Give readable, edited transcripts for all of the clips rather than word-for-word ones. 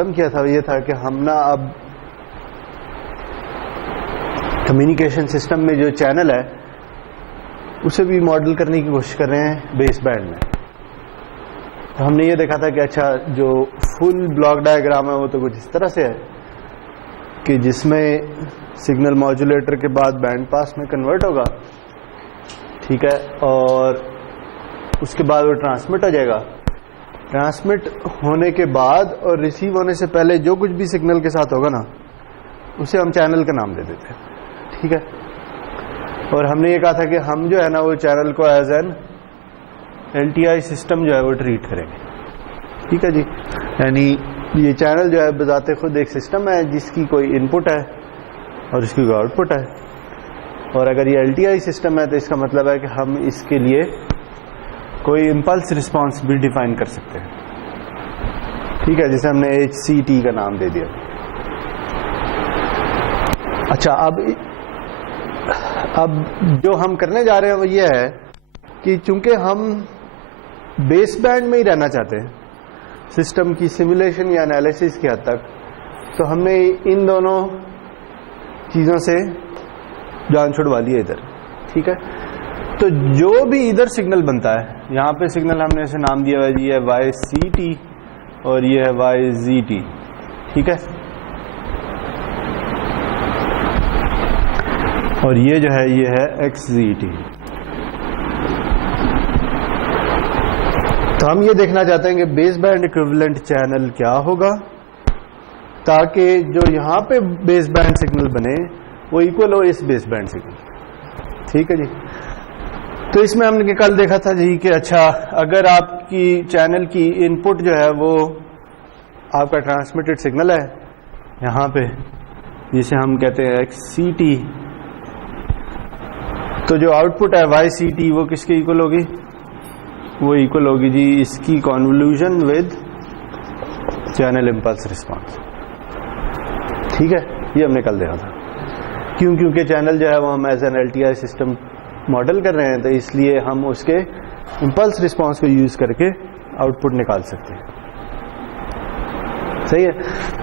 System کیا تھا یہ تھا کہ ہم نا اب کمیونیکیشن سسٹم میں جو چینل ہے اسے بھی ماڈل کرنے کی کوشش کر رہے ہیں بیس بینڈ میں. تو ہم نے یہ دیکھا تھا کہ اچھا جو فل بلاک ڈائیگرام ہے وہ تو کچھ اس طرح سے ہے کہ جس میں سگنل ماڈولیٹر کے بعد بینڈ پاس میں کنورٹ ہوگا, ٹھیک ہے, اور اس کے بعد وہ ٹرانسمٹ ہو جائے گا. ٹرانسمٹ ہونے کے بعد اور ریسیو ہونے سے پہلے جو کچھ بھی سگنل کے ساتھ ہوگا نا اسے ہم چینل کا نام دے دیتے ہیں, ٹھیک ہے. اور ہم نے یہ کہا تھا کہ ہم جو ہے نا وہ چینل کو ایز این LTI سسٹم جو ہے وہ ٹریٹ کریں گے, ٹھیک ہے جی. یعنی یہ چینل جو ہے بذات خود ایک سسٹم ہے جس کی کوئی ان پٹ ہے اور اس کی کوئی آؤٹ پٹ ہے, اور اگر یہ LTI سسٹم ہے تو اس کا مطلب ہے کہ ہم اس کے لیے کوئی امپلس رسپانس بھی ڈیفائن کر سکتے ہیں, ٹھیک ہے, جسے ہم نے HCT کا نام دے دیا. اچھا, اب جو ہم کرنے جا رہے ہیں وہ یہ ہے کہ چونکہ ہم بیس بینڈ میں ہی رہنا چاہتے ہیں سسٹم کی سیمولیشن یا انالیسس کی حد تک, تو ہم نے ان دونوں چیزوں سے جان چھڑوا لی ہے ادھر, ٹھیک ہے. تو جو بھی ادھر سگنل بنتا ہے, یہاں پہ سگنل ہم نے اسے نام دیا ہے یہ ہے YCT اور یہ ہے YZT, ٹھیک ہے, اور یہ جو ہے یہ ہے XZT. تو ہم یہ دیکھنا چاہتے ہیں کہ بیس بینڈ ایکویولنٹ چینل کیا ہوگا تاکہ جو یہاں پہ بیس بینڈ سگنل بنے وہ ایکول ہو اس بیس بینڈ سگنل, ٹھیک ہے جی. تو اس میں ہم نے کل دیکھا تھا جی کہ اچھا اگر آپ کی چینل کی ان پٹ جو ہے وہ آپ کا ٹرانسمیٹڈ سگنل ہے یہاں پہ جسے ہم کہتے ہیں XCT, تو جو آؤٹ پٹ ہے YCT وہ کس کے ایکول ہوگی, وہ ایکول ہوگی جی اس کی کنولیوشن ود چینل امپلس رسپانس, ٹھیک ہے. یہ ہم نے کل دیکھا تھا. کیونکہ چینل جو ہے وہ ہم as an LTI system model کر رہے ہیں تو اس لیے ہم اس کے امپلس رسپانس کو یوز کر کے آؤٹ پٹ نکال سکتے ہیں, صحیح ہے.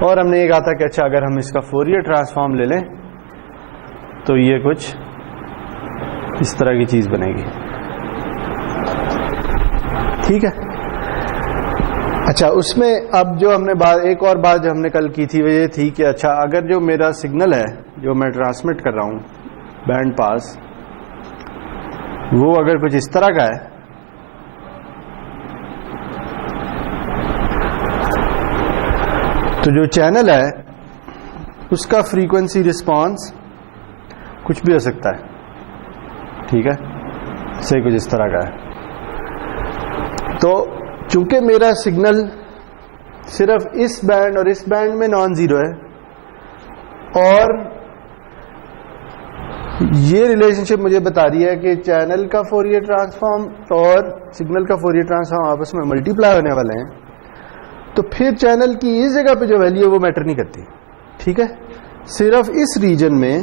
اور ہم نے یہ کہا تھا کہ اچھا اگر ہم اس کا فورئر ٹرانسفارم لے لیں تو یہ کچھ اس طرح کی چیز بنے گی, ٹھیک ہے. اچھا اس میں اب جو ہم نے ایک اور بات جو ہم نے کل کی تھی وہ یہ تھی کہ اچھا اگر جو میرا سگنل ہے جو میں ٹرانسمٹ کر رہا ہوں بینڈ پاس وہ اگر کچھ اس طرح کا ہے تو جو چینل ہے اس کا فریکوینسی رسپانس کچھ بھی ہو سکتا ہے, ٹھیک ہے, سے کچھ اس طرح کا ہے. تو چونکہ میرا سگنل صرف اس بینڈ اور اس بینڈ میں نان زیرو ہے اور یہ ریلیشن شپ مجھے بتا رہی ہے کہ چینل کا فورئر ٹرانسفارم اور سگنل کا فورئر ٹرانسفارم آپس میں ملٹی پلائی ہونے والے ہیں, تو پھر چینل کی اس جگہ پہ جو ویلیو ہے وہ میٹر نہیں کرتی, ٹھیک ہے. صرف اس ریجن میں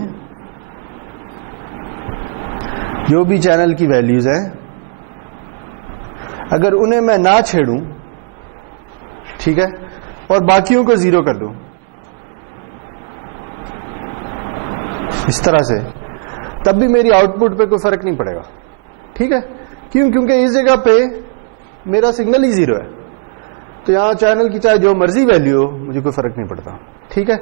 جو بھی چینل کی ویلیوز ہیں اگر انہیں میں نہ چھیڑوں, ٹھیک ہے, اور باقیوں کو زیرو کر دوں اس طرح سے, تب بھی میری آؤٹ پٹ پہ کوئی فرق نہیں پڑے گا, ٹھیک ہے. کیونکہ اس جگہ پہ میرا سگنل ہی زیرو ہے تو یہاں چینل کی چاہے جو مرضی ویلیو ہو مجھے کوئی فرق نہیں پڑتا, ٹھیک ہے.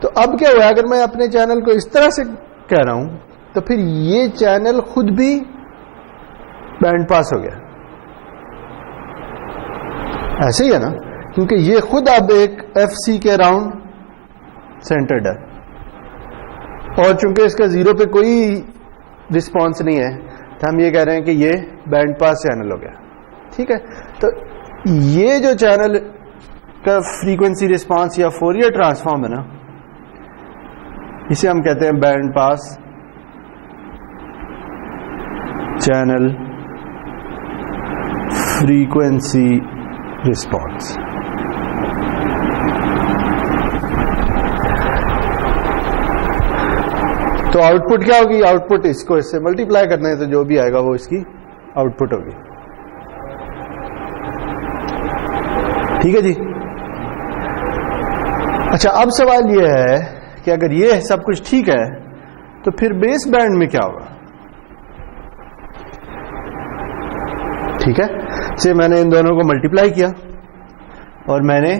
تو اب کیا ہوا اگر میں اپنے چینل کو اس طرح سے کہہ رہا ہوں تو پھر یہ چینل خود بھی بینڈ پاس ہو گیا, ایسے ہی ہے نا, کیونکہ یہ خود اب ایک FC کے اراؤنڈ سینٹرڈ ہے اور چونکہ اس کا زیرو پہ کوئی رسپانس نہیں ہے تو ہم یہ کہہ رہے ہیں کہ یہ بینڈ پاس چینل ہو گیا, ٹھیک ہے. تو یہ جو چینل کا فریکوینسی رسپانس یا فورئر ٹرانسفارم ہے نا اسے ہم کہتے ہیں بینڈ پاس چینل فریکوینسی رسپانس. تو آؤٹ پٹ کیا ہوگی, آؤٹ پٹ اس کو اس سے ملٹی پلائی کرنا ہے تو جو بھی آئے گا وہ اس کی آؤٹ پٹ ہوگی, ٹھیک ہے جی. اچھا اب سوال یہ ہے کہ اگر یہ سب کچھ ٹھیک ہے تو پھر بیس بینڈ میں کیا ہوگا؟ ٹھیک ہے، سے میں نے ان دونوں کو ملٹیپلائی کیا اور میں نے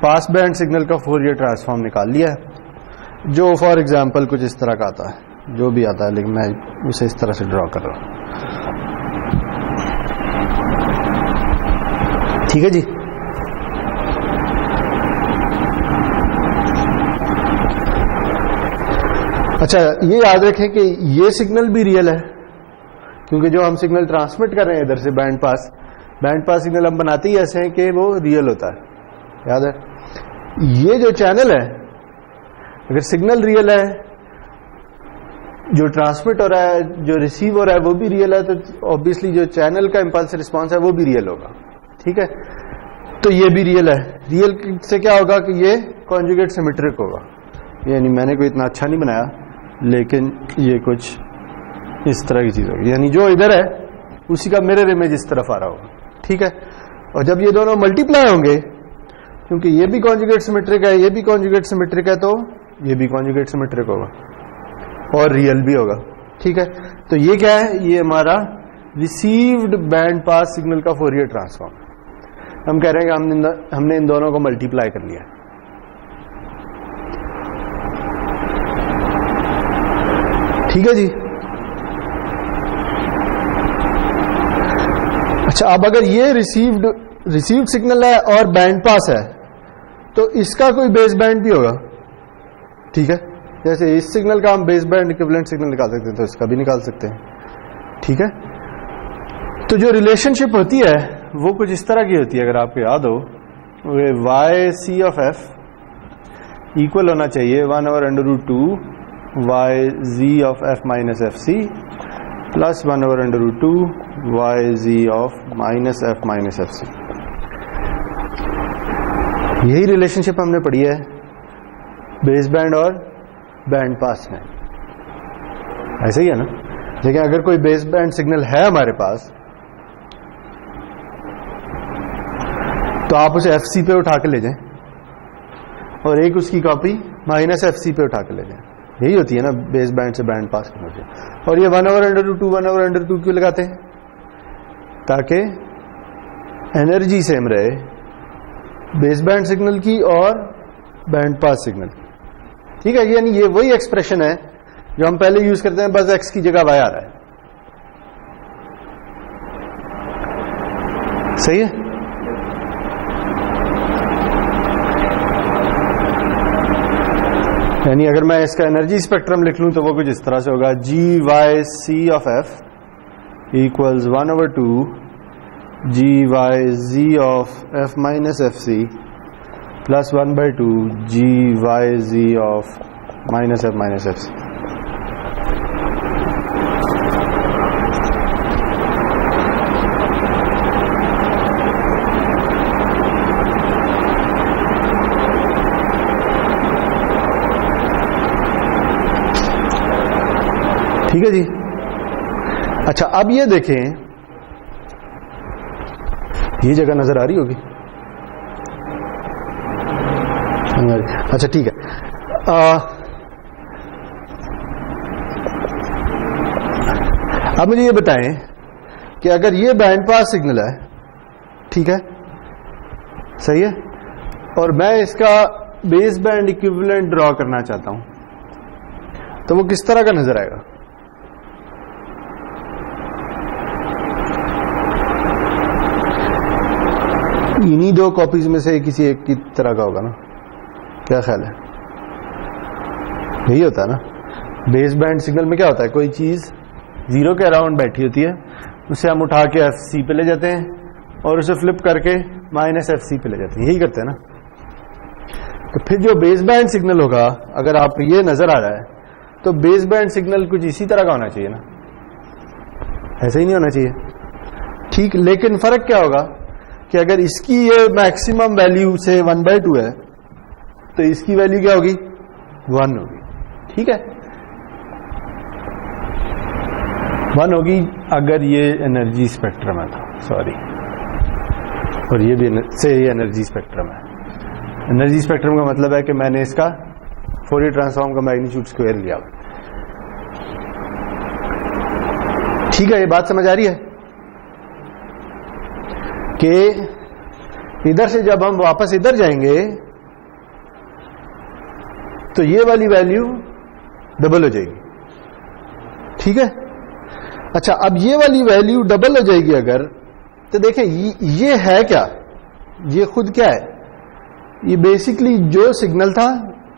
پاس بینڈ سگنل کا فورئر ٹرانسفارم نکال لیا ہے، جو فار ایگزامپل کچھ اس طرح کا آتا ہے، جو بھی آتا ہے لیکن میں اسے اس طرح سے ڈرا کر رہا ہوں. ٹھیک ہے جی. اچھا یہ یاد رکھیں کہ یہ سگنل بھی ریئل ہے، کیونکہ جو ہم سگنل ٹرانسمٹ کر رہے ہیں ادھر سے بینڈ پاس سگنل ہم بناتے ہی ایسے ہیں کہ وہ ریئل ہوتا ہے، یاد ہے. یہ جو چینل ہے اگر سگنل ریئل ہے، جو ٹرانسمٹ ہو رہا ہے، جو ریسیو ہو رہا ہے وہ بھی ریئل ہے، تو آبویسلی جو چینل کا امپلس رسپانس ہے وہ بھی ریئل ہوگا. ٹھیک ہے، تو یہ بھی ریئل ہے. ریئل سے کیا ہوگا کہ یہ کانجوگیٹ سیمیٹرک ہوگا. یعنی میں نے کوئی اتنا اچھا نہیں بنایا لیکن یہ کچھ اس طرح کی چیز ہوگی، یعنی جو ادھر ہے اسی کا میرر امیج اس طرف آ رہا ہوگا. ٹھیک ہے، اور جب یہ دونوں ملٹیپلائی ہوں گے، کیونکہ یہ بھی کانجوگیٹ سیمیٹرک ہے، یہ بھی کانجوگیٹ سیمیٹرک ہے، تو یہ بھی کانجوگیٹ سیمیٹرک ہوگا اور ریئل بھی ہوگا. ٹھیک ہے، تو یہ کیا ہے؟ یہ ہمارا ریسیوڈ بینڈ پاس سگنل کا فورئر ٹرانسفارم. ہم کہہ رہے ہیں کہ ہم نے ان دونوں کو ملٹیپلائی کر لیا. ٹھیک ہے جی. اچھا اب اگر یہ ریسیوڈ سگنل ہے اور بینڈ پاس ہے تو اس کا کوئی بیس بینڈ بھی ہوگا. ٹھیک ہے، جیسے اس سگنل کا ہم بیس بینڈ ایکویولنٹ سگنل نکال سکتے ہیں تو اس کا بھی نکال سکتے ہیں. ٹھیک ہے، تو جو ریلیشن شپ ہوتی ہے وہ کچھ اس طرح کی ہوتی ہے. اگر آپ کو یاد ہو y c of f equal ہونا چاہیے 1/√2 y z of f minus F C plus 1/√2 y z of minus F minus F C. یہی ریلیشن شپ ہم نے پڑھی ہے بیس بینڈ اور بینڈ پاس میں. ایسے ہی ہے نا. لیکن اگر کوئی بیس بینڈ سگنل ہے ہمارے پاس تو آپ اسے ایف سی پہ اٹھا کے لے جائیں اور ایک اس کی کاپی مائنس ایف سی پہ اٹھا کے لے جائیں. یہی ہوتی ہے نا بیس بینڈ سے بینڈ پاس کنورژن. اور یہ 1/√2 کیوں لگاتے ہیں؟ تاکہ انرجی سیم رہے بیس بینڈ سگنل کی اور بینڈ پاس سگنل کی. ٹھیک ہے، یعنی یہ وہی ایکسپریشن ہے جو ہم پہلے یوز کرتے ہیں، بس ایکس کی جگہ وائی آ رہا ہے. صحیح ہے. یعنی اگر میں اس کا انرجی اسپیکٹرم لکھ لوں تو وہ کچھ اس طرح سے ہوگا g y c of f equals 1/2 g y z of f minus F C plus 1/2 g y z of minus F minus F C. ٹھیک ہے جی. اچھا اب یہ دیکھیں، یہ جگہ نظر آ رہی ہوگی. اچھا ٹھیک ہے. اب مجھے یہ بتائیں کہ اگر یہ بینڈ پاس سگنل ہے، ٹھیک ہے، صحیح ہے، اور میں اس کا بیس بینڈ ایکویولنٹ ڈرا کرنا چاہتا ہوں تو وہ کس طرح کا نظر آئے گا؟ انہی دو کاپیز میں سے کسی ایک کی طرح کا ہوگا نا. کیا خیال ہے؟ یہی ہوتا ہے نا. بیس بینڈ سگنل میں کیا ہوتا ہے؟ کوئی چیز زیرو کے اراؤنڈ بیٹھی ہوتی ہے، اسے ہم اٹھا کے ایف سی پہ لے جاتے ہیں اور اسے فلپ کر کے مائنس ایف سی پہ لے جاتے ہیں. یہی کرتے ہیں نا. تو پھر جو بیس بینڈ سگنل ہوگا، اگر آپ کو یہ نظر آ رہا ہے تو بیس بینڈ سگنل کچھ اسی طرح کا ہونا چاہیے نا. ایسا ہی نہیں ہونا چاہیے. ٹھیک، لیکن فرق کیا ہوگا کہ اگر اس کی یہ میکسیمم ویلیو سے 1/2 ہے تو اس کی ویلیو کیا ہوگی؟ 1 ہوگی. ٹھیک ہے، 1 ہوگی اگر یہ انرجی اسپیکٹرم ہے. سوری، اور یہ بھی سے یہ انرجی اسپیکٹرم ہے. انرجی اسپیکٹرم کا مطلب ہے کہ میں نے اس کا فوریر ٹرانسفارم کا میگنیچیوڈ اسکوائر لیا. ٹھیک ہے, یہ بات سمجھ آ رہی ہے کہ ادھر سے جب ہم واپس ادھر جائیں گے تو یہ والی ویلیو ڈبل ہو جائے گی. ٹھیک ہے, اچھا اب یہ والی ویلیو ڈبل ہو جائے گی اگر, تو دیکھیں یہ ہے کیا, یہ خود کیا ہے, یہ بیسکلی جو سگنل تھا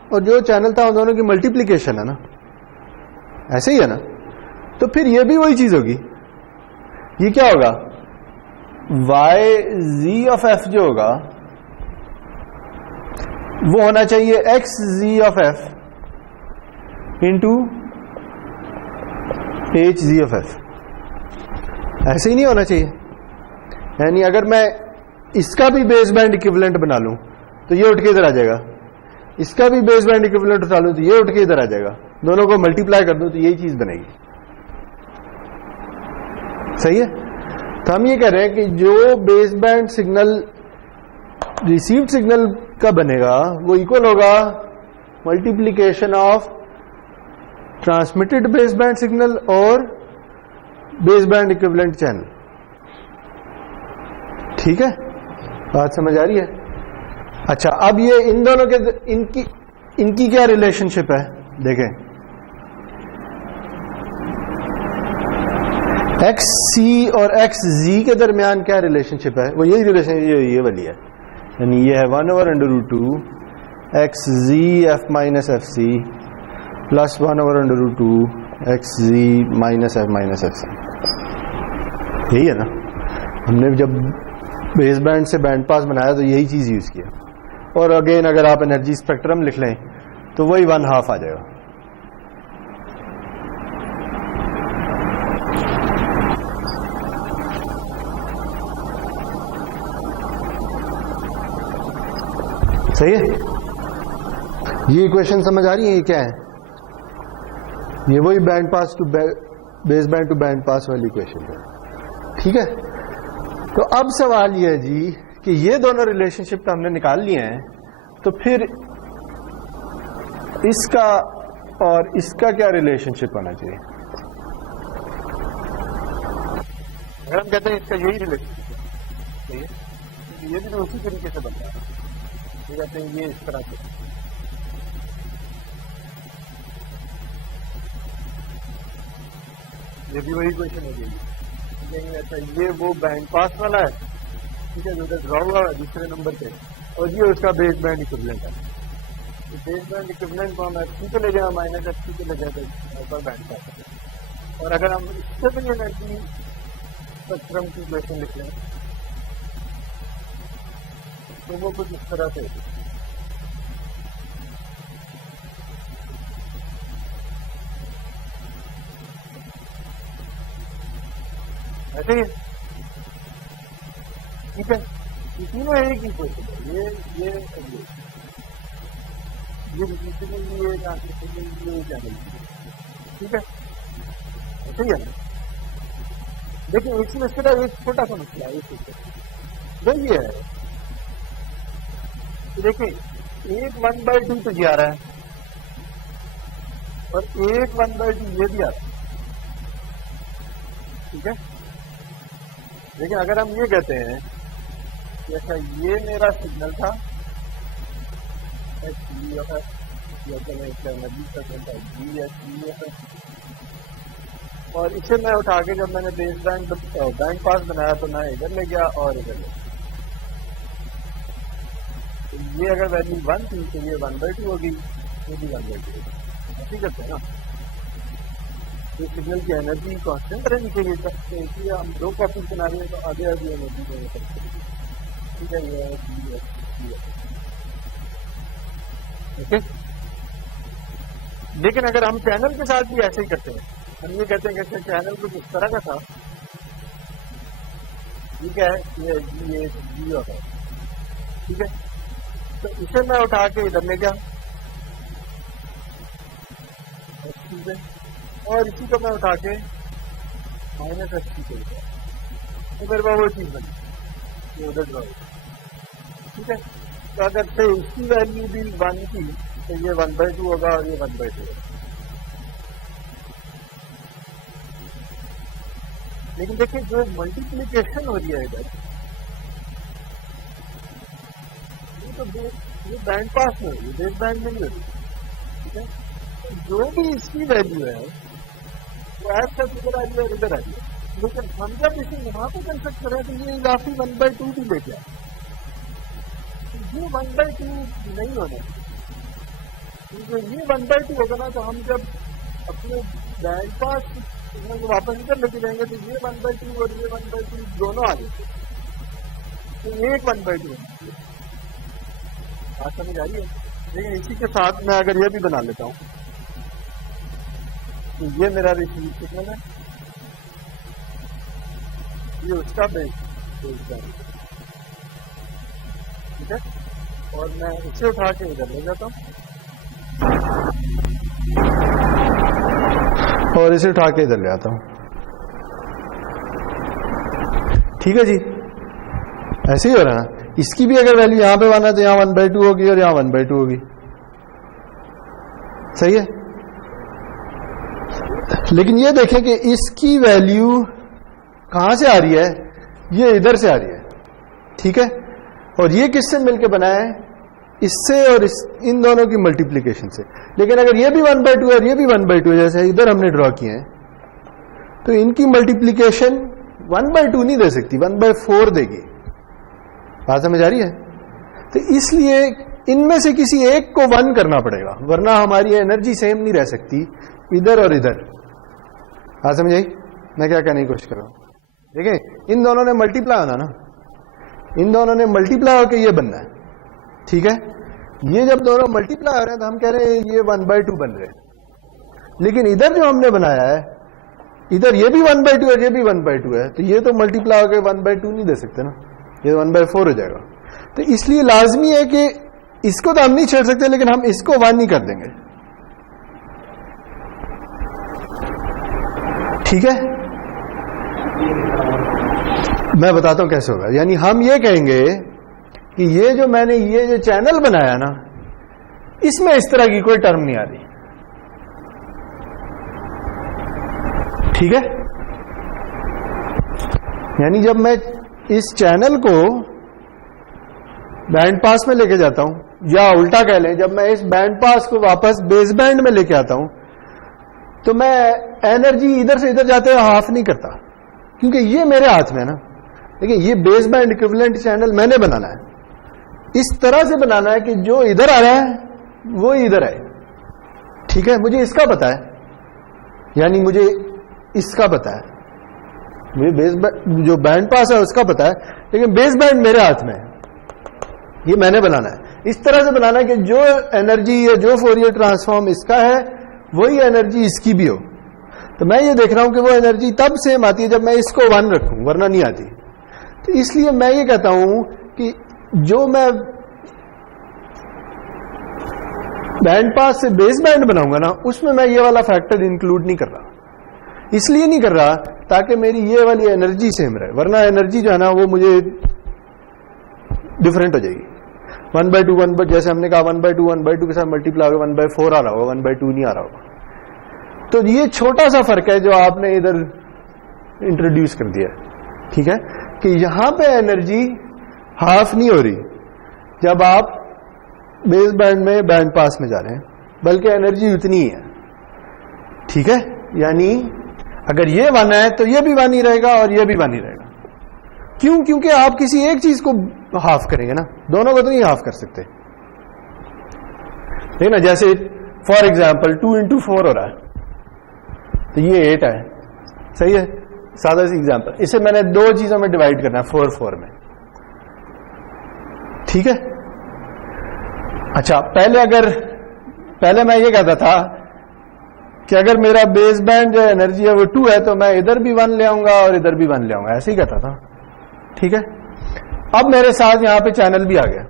اور جو چینل تھا ان دونوں کی ملٹیپلیکیشن ہے نا, ایسے ہی ہے نا. تو پھر یہ بھی وہی چیز ہوگی, یہ کیا ہوگا, وائی زی آف ایف جو ہوگا وہ ہونا چاہیے x z of f into h z of f. ایسے ہی نہیں ہونا چاہیے. یعنی اگر میں اس کا بھی بیس بینڈ اکویولنٹ بنا لوں تو یہ اٹھ کے ادھر آ جائے گا, اس کا بھی بیس بینڈ اکویولنٹ اٹھا لوں تو یہ اٹھ کے ادھر آ جائے گا, دونوں کو ملٹیپلائی کر دوں تو یہی چیز بنے گی. صحیح ہے. تو ہم یہ کہہ رہے ہیں کہ جو base band signal received signal کا بنے گا وہ ایکول ہوگا multiplication of transmitted base band signal اور بیس بینڈ اکویولنٹ چینل. ٹھیک ہے, بات سمجھ آ رہی ہے. اچھا اب یہ ان دونوں کے ان کی کیا ریلیشن شپ ہے, دیکھیں ایکس سی اور ایکس زی کے درمیان کیا ریلیشن شپ ہے, وہ یہی ریلیشن یہ والی ہے. یعنی یہ ہے 1/√2 X Z F minus F C plus 1/√2 X زی minus F minus F C. یہی ہے نا, ہم نے جب بیس بینڈ سے بینڈ پاس بنایا تو یہی چیز یوز کیا. اور اگین اگر آپ انرجی اسپیکٹرم لکھ لیں تو وہی 1/2 آ جائے گا. صحیح ہے. یہ ایکویشن سمجھ آ رہی ہے, یہ کیا ہے, یہ وہی band pass to base band to band pass والی ایکویشن ہے. ٹھیک ہے. تو اب سوال یہ ہے جی کہ یہ دونوں ریلیشن شپ ہم نے نکال لیے ہیں, تو پھر اس کا اور اس کا کیا ریلیشن شپ ہونا چاہیے. اگر ہم کہتے ہیں اس کا یہی ریلیشن شپ ہے, یہ بھی تو اسی طریقے سے بنتا ہے. یہ کہتے ہیں یہ اس طرح سے, یہ بھی وہی کوشچن ہو جائے گی. اچھا یہ وہ بینڈ پاس والا ہے, ٹھیک ہے, جو ڈرا ہوا ہے دوسرے نمبر پہ, اور یہ اس کا بیس بینڈ اکویولنٹ ہے. بیس بینڈ اکویولنٹ کو ہم ایف سی پہ لے جائیں, مائنس ایف سی پہ لے جائیں تو بینڈ پاس ہے. اور اگر ہم اس سے بھی انرجی اسپیکٹرم کی ایکویشن لکھ لیں تو وہ کچھ اس طرح سے ایسے ہی. ٹھیک ہے, یہ تینوں ایک ہی کوشچن ہے. یہ ٹھیک ہے, ایسے ہی ہے. لیکن اس میں صرف ایک چھوٹا سا مسئلہ ہے, وہ یہ ہے دیکھیں ایک 1/2 تو یہ آ رہا ہے اور ایک 1/2 یہ بھی آ رہا ہے. ٹھیک ہے, لیکن اگر ہم یہ کہتے ہیں کہ اچھا یہ میرا سگنل تھا اور اسے میں اٹھا کے جب میں نے بیس بینڈ پاس بنایا تو میں ادھر لے گیا اور ادھر لے گیا. یہ اگر ویلیو 1 تھی تو یہ 1/2 ہوگی, یہ بھی 1/2 ہوگی. ایسے کرتے ہیں نا, یہ سگنل کی انرجی کانسٹنٹ رہنی چاہیے. اس لیے ہم 2 کاپیز بنا رہے ہیں تو آگے آگے انرجی کو ٹھیک ہے. اوکے, لیکن اگر ہم چینل کے ساتھ بھی ایسے ہی کرتے ہیں, ہم یہ کہتے ہیں کہ چینل کچھ اس طرح کا تھا, ٹھیک ہے, یہ جی ہوتا ہے. ٹھیک ہے, تو اسے میں اٹھا کے ادھر لے گیا اور اسی کو میں اٹھا کے مائنس ایف سی پہ لے گیا تو میرے پاس وہ چیز بنی یہ ادھر ڈرا ہوگی. ٹھیک ہے, تو اگر سے اس کی ویلیو بھی 1 کی تو یہ 1/2 ہوگا اور یہ 1/2 ہوگا. لیکن دیکھیں جو ملٹیپلیکیشن ہو رہی ہے ادھر یہ بینڈ پاس میں ہو رہی ہے, بیس بینڈ میں نہیں ہو رہی. ٹھیک ہے, جو بھی اس کی ویلیو ہے وہ ایپ سچ ادھر آ رہی ہے اور ادھر آ رہی ہے. لیکن ہم جب اسے یہاں پہ کنسٹرکٹ کریں تو یہ اضافی 1/2 بھی لے کے آئے. یہ 1/2 نہیں ہونا, کیونکہ یہ 1/2 ہوگا نا تو ہم جب اپنے بینڈ پاس واپس ادھر لے کے جائیں گے تو یہ 1/2 اور یہ 1/2 دونوں آ جاتے ہیں, تو ایک 1/2 ہونا. بات سمجھ آ رہی ہے؟ لیکن اسی کے ساتھ میں اگر یہ بھی بنا لیتا ہوں تو یہ میرا ریسیو سگنل ہے, یہ اس کا بیس ہے. ٹھیک ہے, اور میں اسے اٹھا کے ادھر لے جاتا ہوں اور اسے اٹھا کے ادھر لے آتا ہوں. ٹھیک ہے جی, ایسے ہی ہو رہا ہے. اس کی بھی اگر ویلیو یہاں پہ 1 ہے تو یہاں 1/2 ہوگی اور یہاں 1/2 ہوگی. صحیح ہے, لیکن یہ دیکھیں کہ اس کی ویلیو کہاں سے آ رہی ہے, یہ ادھر سے آ رہی ہے. ٹھیک ہے, اور یہ کس سے مل کے بنا ہے, اس سے اور ان دونوں کی ملٹیپلیکیشن سے. لیکن اگر یہ بھی 1/2 ہے اور یہ بھی 1/2 ہے جیسے ادھر ہم نے ڈرا کیے ہیں, تو ان کی ملٹیپلیکیشن 1/2 نہیں دے سکتی, 1/4 دے گی. بات سمجھ آ رہی ہے؟ تو اس لیے ان میں سے کسی ایک کو 1 کرنا پڑے گا, ورنہ ہماری انرجی سیم نہیں رہ سکتی ادھر اور ادھر. بات سمجھ آئی میں کیا کہنے کی کوشش کر رہا ہوں؟ دیکھیں ان دونوں نے ملٹیپلائی ہونا نا, ان دونوں نے ملٹیپلائی ہو کے یہ بننا ہے. ٹھیک ہے, یہ جب دونوں ملٹیپلائی ہو رہے ہیں تو ہم کہہ رہے ہیں یہ 1/2 بن رہے ہیں. لیکن ادھر جو ہم نے بنایا ہے, ادھر یہ بھی 1/2 اور یہ بھی 1/2 ہے, تو یہ تو ملٹیپلائی ہو کے 1/2 نہیں دے سکتے نا, یہ 1/4 ہو جائے گا. تو اس لیے لازمی ہے کہ اس کو تو ہم نہیں چھیڑ سکتے, لیکن ہم اس کو 1 ہی کر دیں گے. ٹھیک ہے, میں بتاتا ہوں کیسے ہوگا. یعنی ہم یہ کہیں گے کہ یہ جو میں نے یہ جو چینل بنایا نا, اس میں اس طرح کی کوئی ٹرم نہیں آ رہی. ٹھیک ہے, یعنی جب میں اس چینل کو بینڈ پاس میں لے کے جاتا ہوں, یا الٹا کہہ لیں جب میں اس بینڈ پاس کو واپس بیس بینڈ میں لے کے آتا ہوں, تو میں انرجی ادھر سے ادھر جاتے ہوئے ہاف نہیں کرتا, کیونکہ یہ میرے ہاتھ میں ہے نا. دیکھیں یہ بیس بینڈ ایکویولنٹ چینل میں نے بنانا ہے, اس طرح سے بنانا ہے کہ جو ادھر آ رہا ہے وہ ادھر آئے. ٹھیک ہے, مجھے اس کا پتا ہے, یعنی مجھے اس کا پتا ہے, مجھے بیس جو بینڈ پاس ہے اس کا پتا ہے, لیکن بیس بینڈ میرے ہاتھ میں ہے, یہ میں نے بنانا ہے. اس طرح سے بنانا ہے کہ جو انرجی یا جو فورئر ٹرانسفارم اس کا ہے وہی انرجی اس کی بھی ہو. تو میں یہ دیکھ رہا ہوں کہ وہ انرجی تب سیم آتی ہے جب میں اس کو 1 رکھوں, ورنہ نہیں آتی. تو اس لیے میں یہ کہتا ہوں کہ جو میں بینڈ پاس سے بیس بینڈ بناؤں گا نا, اس میں میں یہ والا فیکٹر انکلوڈ نہیں کر رہا. اس لیے نہیں کر رہا تاکہ میری یہ والی انرجی سیم رہے, ورنہ انرجی جو ہے نا وہ مجھے ڈفرینٹ ہو جائے گی. 1/2 جیسے ہم نے کہا 1/2 کے ساتھ ملٹیپلائی ہوگا 1/4 آ رہا ہوگا, 1/2 نہیں آ رہا ہوگا. تو یہ چھوٹا سا فرق ہے جو آپ نے ادھر انٹروڈیوس کر دیا. ٹھیک ہے, کہ یہاں پہ انرجی ہاف نہیں ہو رہی جب آپ بیس بینڈ میں بینڈ پاس میں جا رہے ہیں, بلکہ انرجی اتنی ہی ہے. ٹھیک ہے, یعنی اگر یہ 1 ہے تو یہ بھی 1 ہی رہے گا اور یہ بھی 1 ہی رہے گا. کیوں؟ کیونکہ آپ کسی ایک چیز کو ہاف کریں گے نا, دونوں کو تو نہیں ہاف کر سکتے. ٹھیک نا, جیسے فار ایگزامپل 2 into 4 ہو رہا ہے تو یہ 8 ہے. صحیح ہے, سادہ سی ایگزامپل. اسے میں نے 2 چیزوں میں ڈیوائڈ کرنا ہے, 4 میں. ٹھیک ہے, اچھا پہلے میں یہ کہتا تھا کہ اگر میرا بیس بینڈ جو انرجی ہے وہ 2 ہے تو میں ادھر بھی 1 لے آؤں گا اور ادھر بھی 1 لے آؤں گا, ایسے ہی کہتا تھا. ٹھیک ہے, اب میرے ساتھ یہاں پہ چینل بھی آ گیا,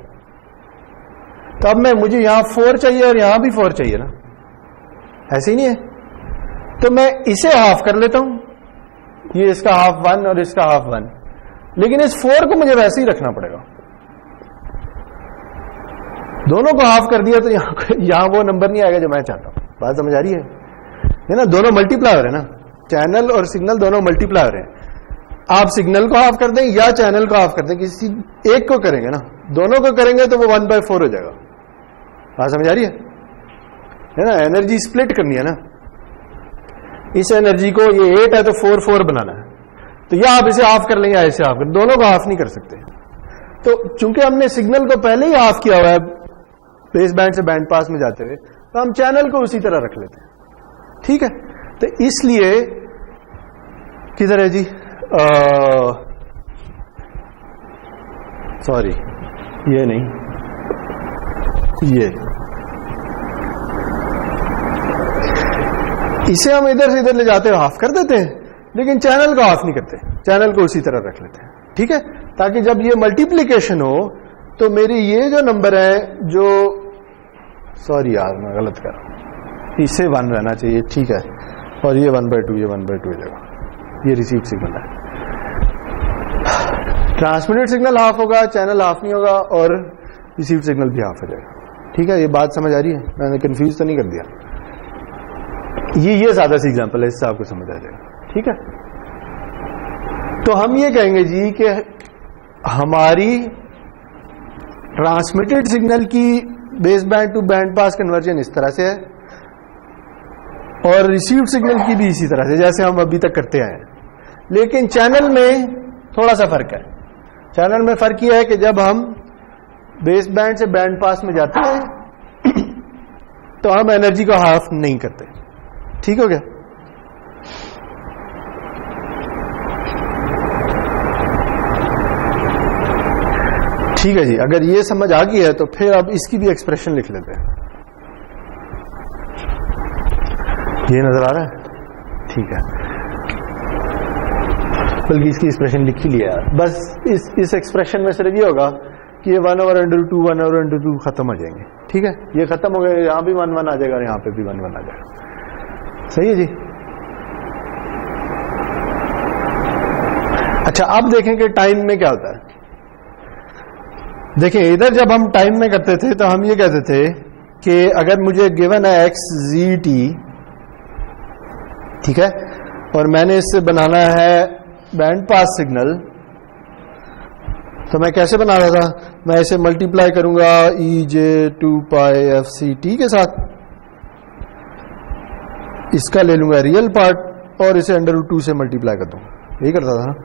تو اب مجھے یہاں 4 چاہیے اور یہاں بھی 4 چاہیے نا, ایسے ہی نہیں ہے. تو میں اسے ہاف کر لیتا ہوں, یہ اس کا ہاف 1 اور اس کا ہاف 1, لیکن اس 4 کو مجھے ویسے ہی رکھنا پڑے گا. دونوں کو ہاف کر دیا تو یہاں وہ نمبر نہیں آئے گا جو میں چاہتا ہوں. بات سمجھ آ رہی ہے نا؟ دونوں ملٹی پلائر ہے نا, چینل اور سگنل دونوں ملٹی پلائر ہیں. آپ سگنل کو ہاف کر دیں یا چینل کو ہاف کر دیں, کسی ایک کو کریں گے نا, دونوں کو کریں گے تو وہ 1/4 ہو جائے گا. بات سمجھ آ رہی ہے نا؟ انرجی سپلٹ کرنی ہے نا, اس انرجی کو یہ 8 ہے تو 4 بنانا ہے, تو یا آپ اسے آف کر لیں یا اسے آف کر, دونوں کو آف نہیں کر سکتے. تو چونکہ ہم نے سگنل کو پہلے ہی آف کیا ہوا ہے بیس بینڈ سے بینڈ پاس میں جاتے ہوئے, تو ہم چینل کو اسی طرح رکھ لیتے ہیں. ٹھیک ہے, تو اس لیے کدھر ہے جی, سوری یہ نہیں, یہ اسے ہم ادھر سے ادھر لے جاتے ہیں آف کر دیتے ہیں, لیکن چینل کو آف نہیں کرتے, چینل کو اسی طرح رکھ لیتے ہیں. ٹھیک ہے, تاکہ جب یہ ملٹیپلیکیشن ہو تو میری یہ جو نمبر ہے جو, سوری یار میں غلط کر رہا ہوں, اس سے 1 رہنا چاہیے. ٹھیک ہے, اور یہ 1/2, یہ 1/2 ہو جائے گا. یہ ریسیو سگنل ہے. ٹرانسمیٹڈ سگنل ہاف ہوگا, چینل ہاف نہیں ہوگا, اور ریسیو سگنل بھی ہاف ہو جائے گا. ٹھیک ہے, یہ بات سمجھ آ رہی ہے؟ میں نے کنفیوز تو نہیں کر دیا. یہ سادہ سی ایگزامپل ہے, اس سے آپ کو سمجھ آ جائے گا. ٹھیک ہے, تو ہم یہ کہیں گے جی کہ ہماری ٹرانسمیٹڈ سگنل کی base band to band pass conversion اس طرح سے ہے, اور ریسیوڈ سگنل کی بھی اسی طرح سے جیسے ہم ابھی تک کرتے آئے ہیں. لیکن چینل میں تھوڑا سا فرق ہے. چینل میں فرق یہ ہے کہ جب ہم بیس بینڈ سے بینڈ پاس میں جاتے ہیں تو ہم انرجی کو ہاف نہیں کرتے. ٹھیک ہو گیا؟ ٹھیک ہے جی, اگر یہ سمجھ آ گئی ہے تو پھر اب اس کی بھی ایکسپریشن لکھ لیتے ہیں. یہ نظر آ رہا ہے؟ ٹھیک ہے, بلکہ اس کی ایکسپریشن لکھ ہی لیا. بس اس ایکسپریشن میں صرف یہ ہوگا کہ یہ 1/√2 1/√2 ختم ہو جائیں گے. ٹھیک ہے, یہ ختم ہو گئے, یہاں بھی 1 آ جائے گا, یہاں پہ بھی 1 آ جائے گا. صحیح ہے جی. اچھا, اب دیکھیں کہ ٹائم میں کیا ہوتا ہے. دیکھیں ادھر جب ہم ٹائم میں کرتے تھے تو ہم یہ کہتے تھے کہ اگر مجھے گیون ہے ایکس زی ٹی, ٹھیک ہے, اور میں نے اس سے بنانا ہے بینڈ پاس سگنل, تو میں کیسے بنا رہا تھا؟ میں اسے ملٹیپلائی کروں گا ای جے 2πfct کے ساتھ, اس کا لے لوں گا ریئل پارٹ اور اسے √2 سے ملٹیپلائی کر دوں گا. یہی کرتا تھا نا.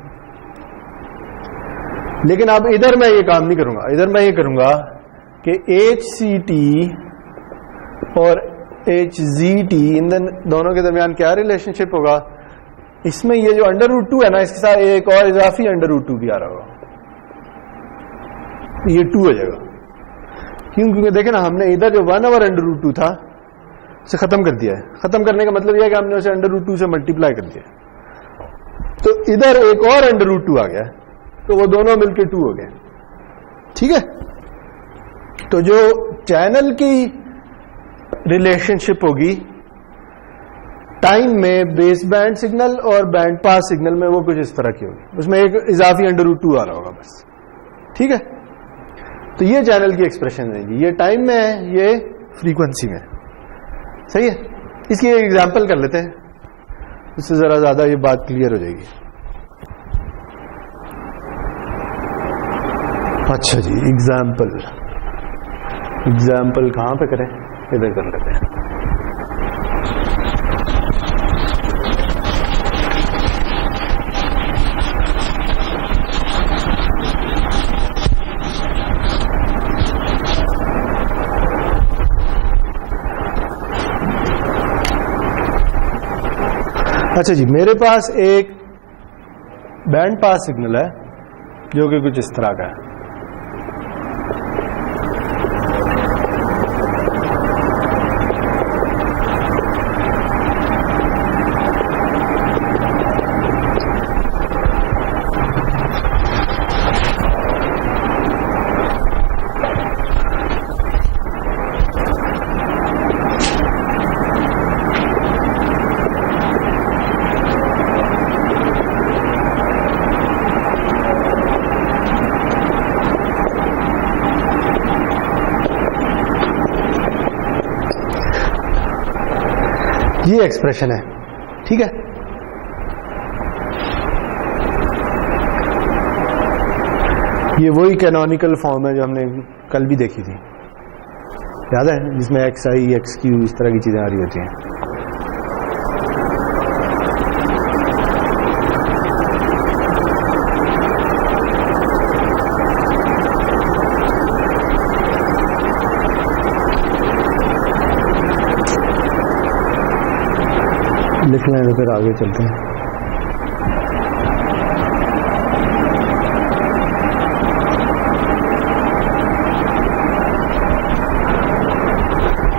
لیکن اب ادھر میں یہ کام نہیں کروں گا. ادھر میں یہ کروں گا کہ ایچ سی ٹی اور ایچ زی ٹی ان دونوں کے درمیان کیا ریلیشن شپ ہوگا. اس میں یہ جو √2 ہے نا, اس کے ساتھ ایک اور اضافی √2 بھی آ رہا ہوگا, یہ 2 ہو جائے گا. کیونکہ دیکھیں نا, ہم نے ادھر جو 1/√2 تھا اسے ختم کر دیا ہے. ختم کرنے کا مطلب یہ ہے کہ ہم نے اسے √2 سے ملٹیپلائی کر دیا, تو ادھر ایک اور √2 آ گیا, تو وہ دونوں مل کے 2 ہو گئے. ٹھیک ہے, تو جو چینل کی ریلیشن شپ ہوگی ٹائم میں بیس بینڈ سگنل اور بینڈ پاس سگنل میں, وہ کچھ اس طرح کی ہوگی. اس میں ایک اضافی √2 آ رہا ہوگا بس. ٹھیک ہے, تو یہ چینل کی ایکسپریشن ہے جی. یہ ٹائم میں ہے, یہ فریکوینسی میں. صحیح ہے, اس کی ایک ایگزامپل کر لیتے ہیں, اس سے ذرا زیادہ یہ بات کلیئر ہو جائے گی. اچھا جی, ایگزامپل کہاں پہ کریں؟ ادھر کر لیتے ہیں. اچھا جی, میرے پاس ایک بینڈ پاس سگنل ہے جو کہ کچھ اس طرح کا ہے. یہ ایکسپریشن ہے. ٹھیک ہے, یہ وہی کینونیکل فارم ہے جو ہم نے کل بھی دیکھی تھی, یاد ہے, جس میں ایکس آئی ایکس کیو اس طرح کی چیزیں آ رہی ہوتی ہیں. لکھ لیں تو پھر آگے چلتے ہیں.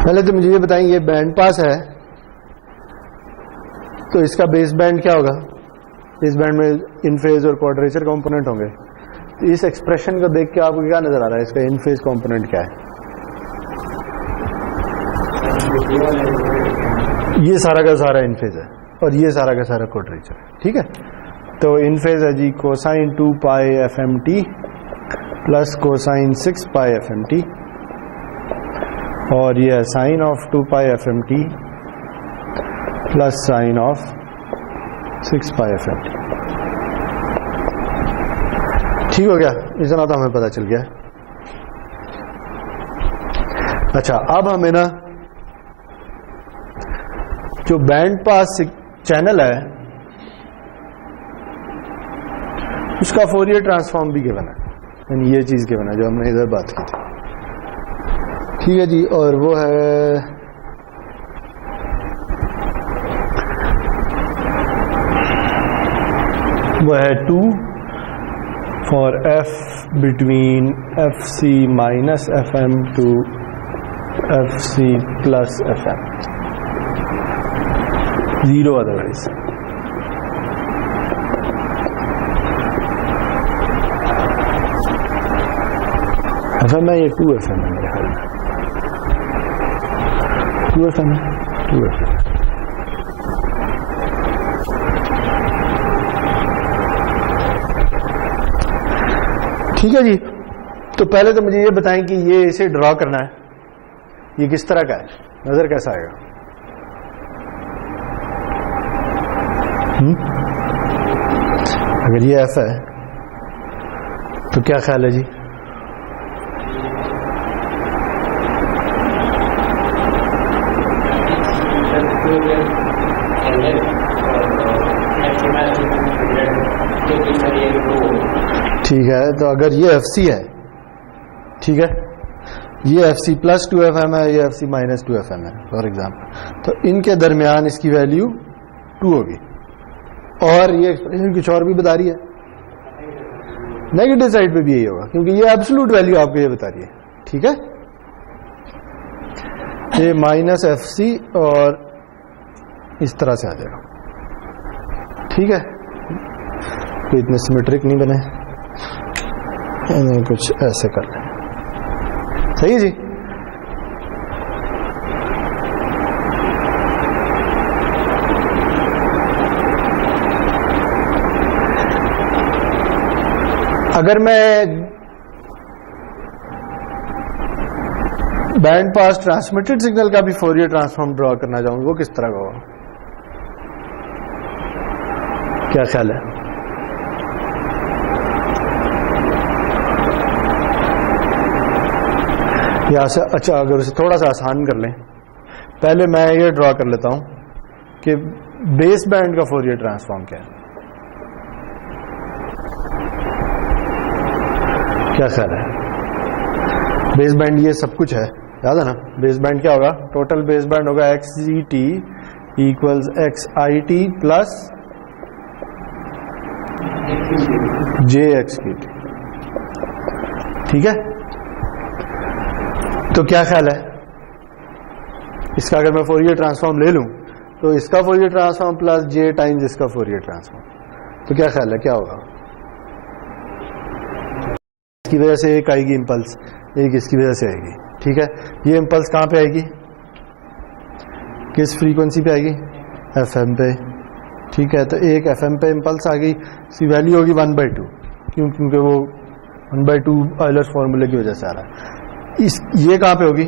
پہلے تو مجھے یہ بتائیں, یہ بینڈ پاس ہے تو اس کا بیس بینڈ کیا ہوگا؟ اس بینڈ میں ان فیز اور کوارٹریچر کمپوننٹ ہوں گے. تو اس ایکسپریشن کو دیکھ کے آپ کو کیا نظر آ رہا ہے, اس کا ان فیز کمپوننٹ کیا ہے؟ یہ سارا کا سارا ان فیز ہے اور یہ سارا کا سارا کوارٹریچر ہے. ٹھیک ہے, تو ان فیز ہے g cosine 2 pi f M T plus cosine 6 pi f M t, اور یہ ہے sine of 2 pi f M T plus sine of 6 pi f M t. ٹھیک ہو گیا, اتنا تو ہمیں پتہ چل گیا. اچھا, اب ہمیں نا جو بینڈ پاس چینل ہے اس کا فورئر ٹرانسفارم بھی گیون ہے, یعنی یہ چیز گیون ہے جو ہم نے ادھر بات کی تھی. ٹھیک ہے جی, اور وہ ہے وہ ہے 2 for F between F C minus F M to F C plus F M, 0 otherwise. F M ہے یہ 2 ایف ایم ہے میرے خیال میں, 2 ایف ایم ہے, 2 ایف ایم. ٹھیک ہے جی, تو پہلے تو مجھے یہ بتائیں کہ یہ اسے ڈرا کرنا ہے, یہ کس طرح کا ہے, نظر کیسا آئے گا؟ اگر یہ ایف ہے تو کیا خیال ہے جی؟ ٹھیک ہے, تو اگر یہ ایف سی ہے, ٹھیک ہے, یہ ایف سی پلس 2 ایف ایم ہے, یہ F C minus 2 F M ہے فار ایگزامپل, تو ان کے درمیان اس کی ویلیو 2 ہوگی. اور یہ ایکسپریشن کچھ اور بھی بتا رہی ہے, نیگیٹو سائڈ پہ بھی یہی ہوگا کیونکہ یہ ایبسولوٹ ویلیو آپ کو یہ بتا رہی ہے. ٹھیک ہے, یہ مائنس ایف سی اور اس طرح سے آ جائے گا. ٹھیک ہے, تو اتنے سیمیٹرک نہیں بنے, کچھ ایسے کر لیں. صحیح جی, اگر میں بینڈ پاس ٹرانسمیٹڈ سگنل کا بھی فورئر ٹرانسفارم ڈرا کرنا چاہوں گا, وہ کس طرح کا ہوگا, کیا خیال ہے؟ یہاں سے اچھا, اگر اسے تھوڑا سا آسان کر لیں, پہلے میں یہ ڈرا کر لیتا ہوں کہ بیس بینڈ کا فورئر ٹرانسفارم کیا ہے, کیا خیال ہے؟ بیس بینڈ یہ سب کچھ ہے, یاد ہے نا, بیس بینڈ کیا ہوگا, ٹوٹل بیس بینڈ ہوگا x z T equals x I T plus J x کی ٹی. ٹھیک ہے, تو کیا خیال ہے اس کا, اگر میں فورئر ٹرانسفارم لے لوں تو اس کا Fourier transform plus J Times اس کا فورئر ٹرانسفارم, تو کیا خیال ہے کیا ہوگا؟ اس کی وجہ سے ایک آئے گی امپلس, ایک اس کی وجہ سے آئے گی. ٹھیک ہے, یہ امپلس کہاں پہ آئے گی, کس فریکوینسی پہ آئے گی, ایف ایم پہ. ٹھیک ہے, تو ایک ایف ایم پہ امپلس آ گئی, اس کی ویلیو ہوگی 1/2, کیونکہ وہ 1/2 آئلرز فارمولے کی وجہ سے آ رہا ہے. یہ کہاں پہ ہوگی,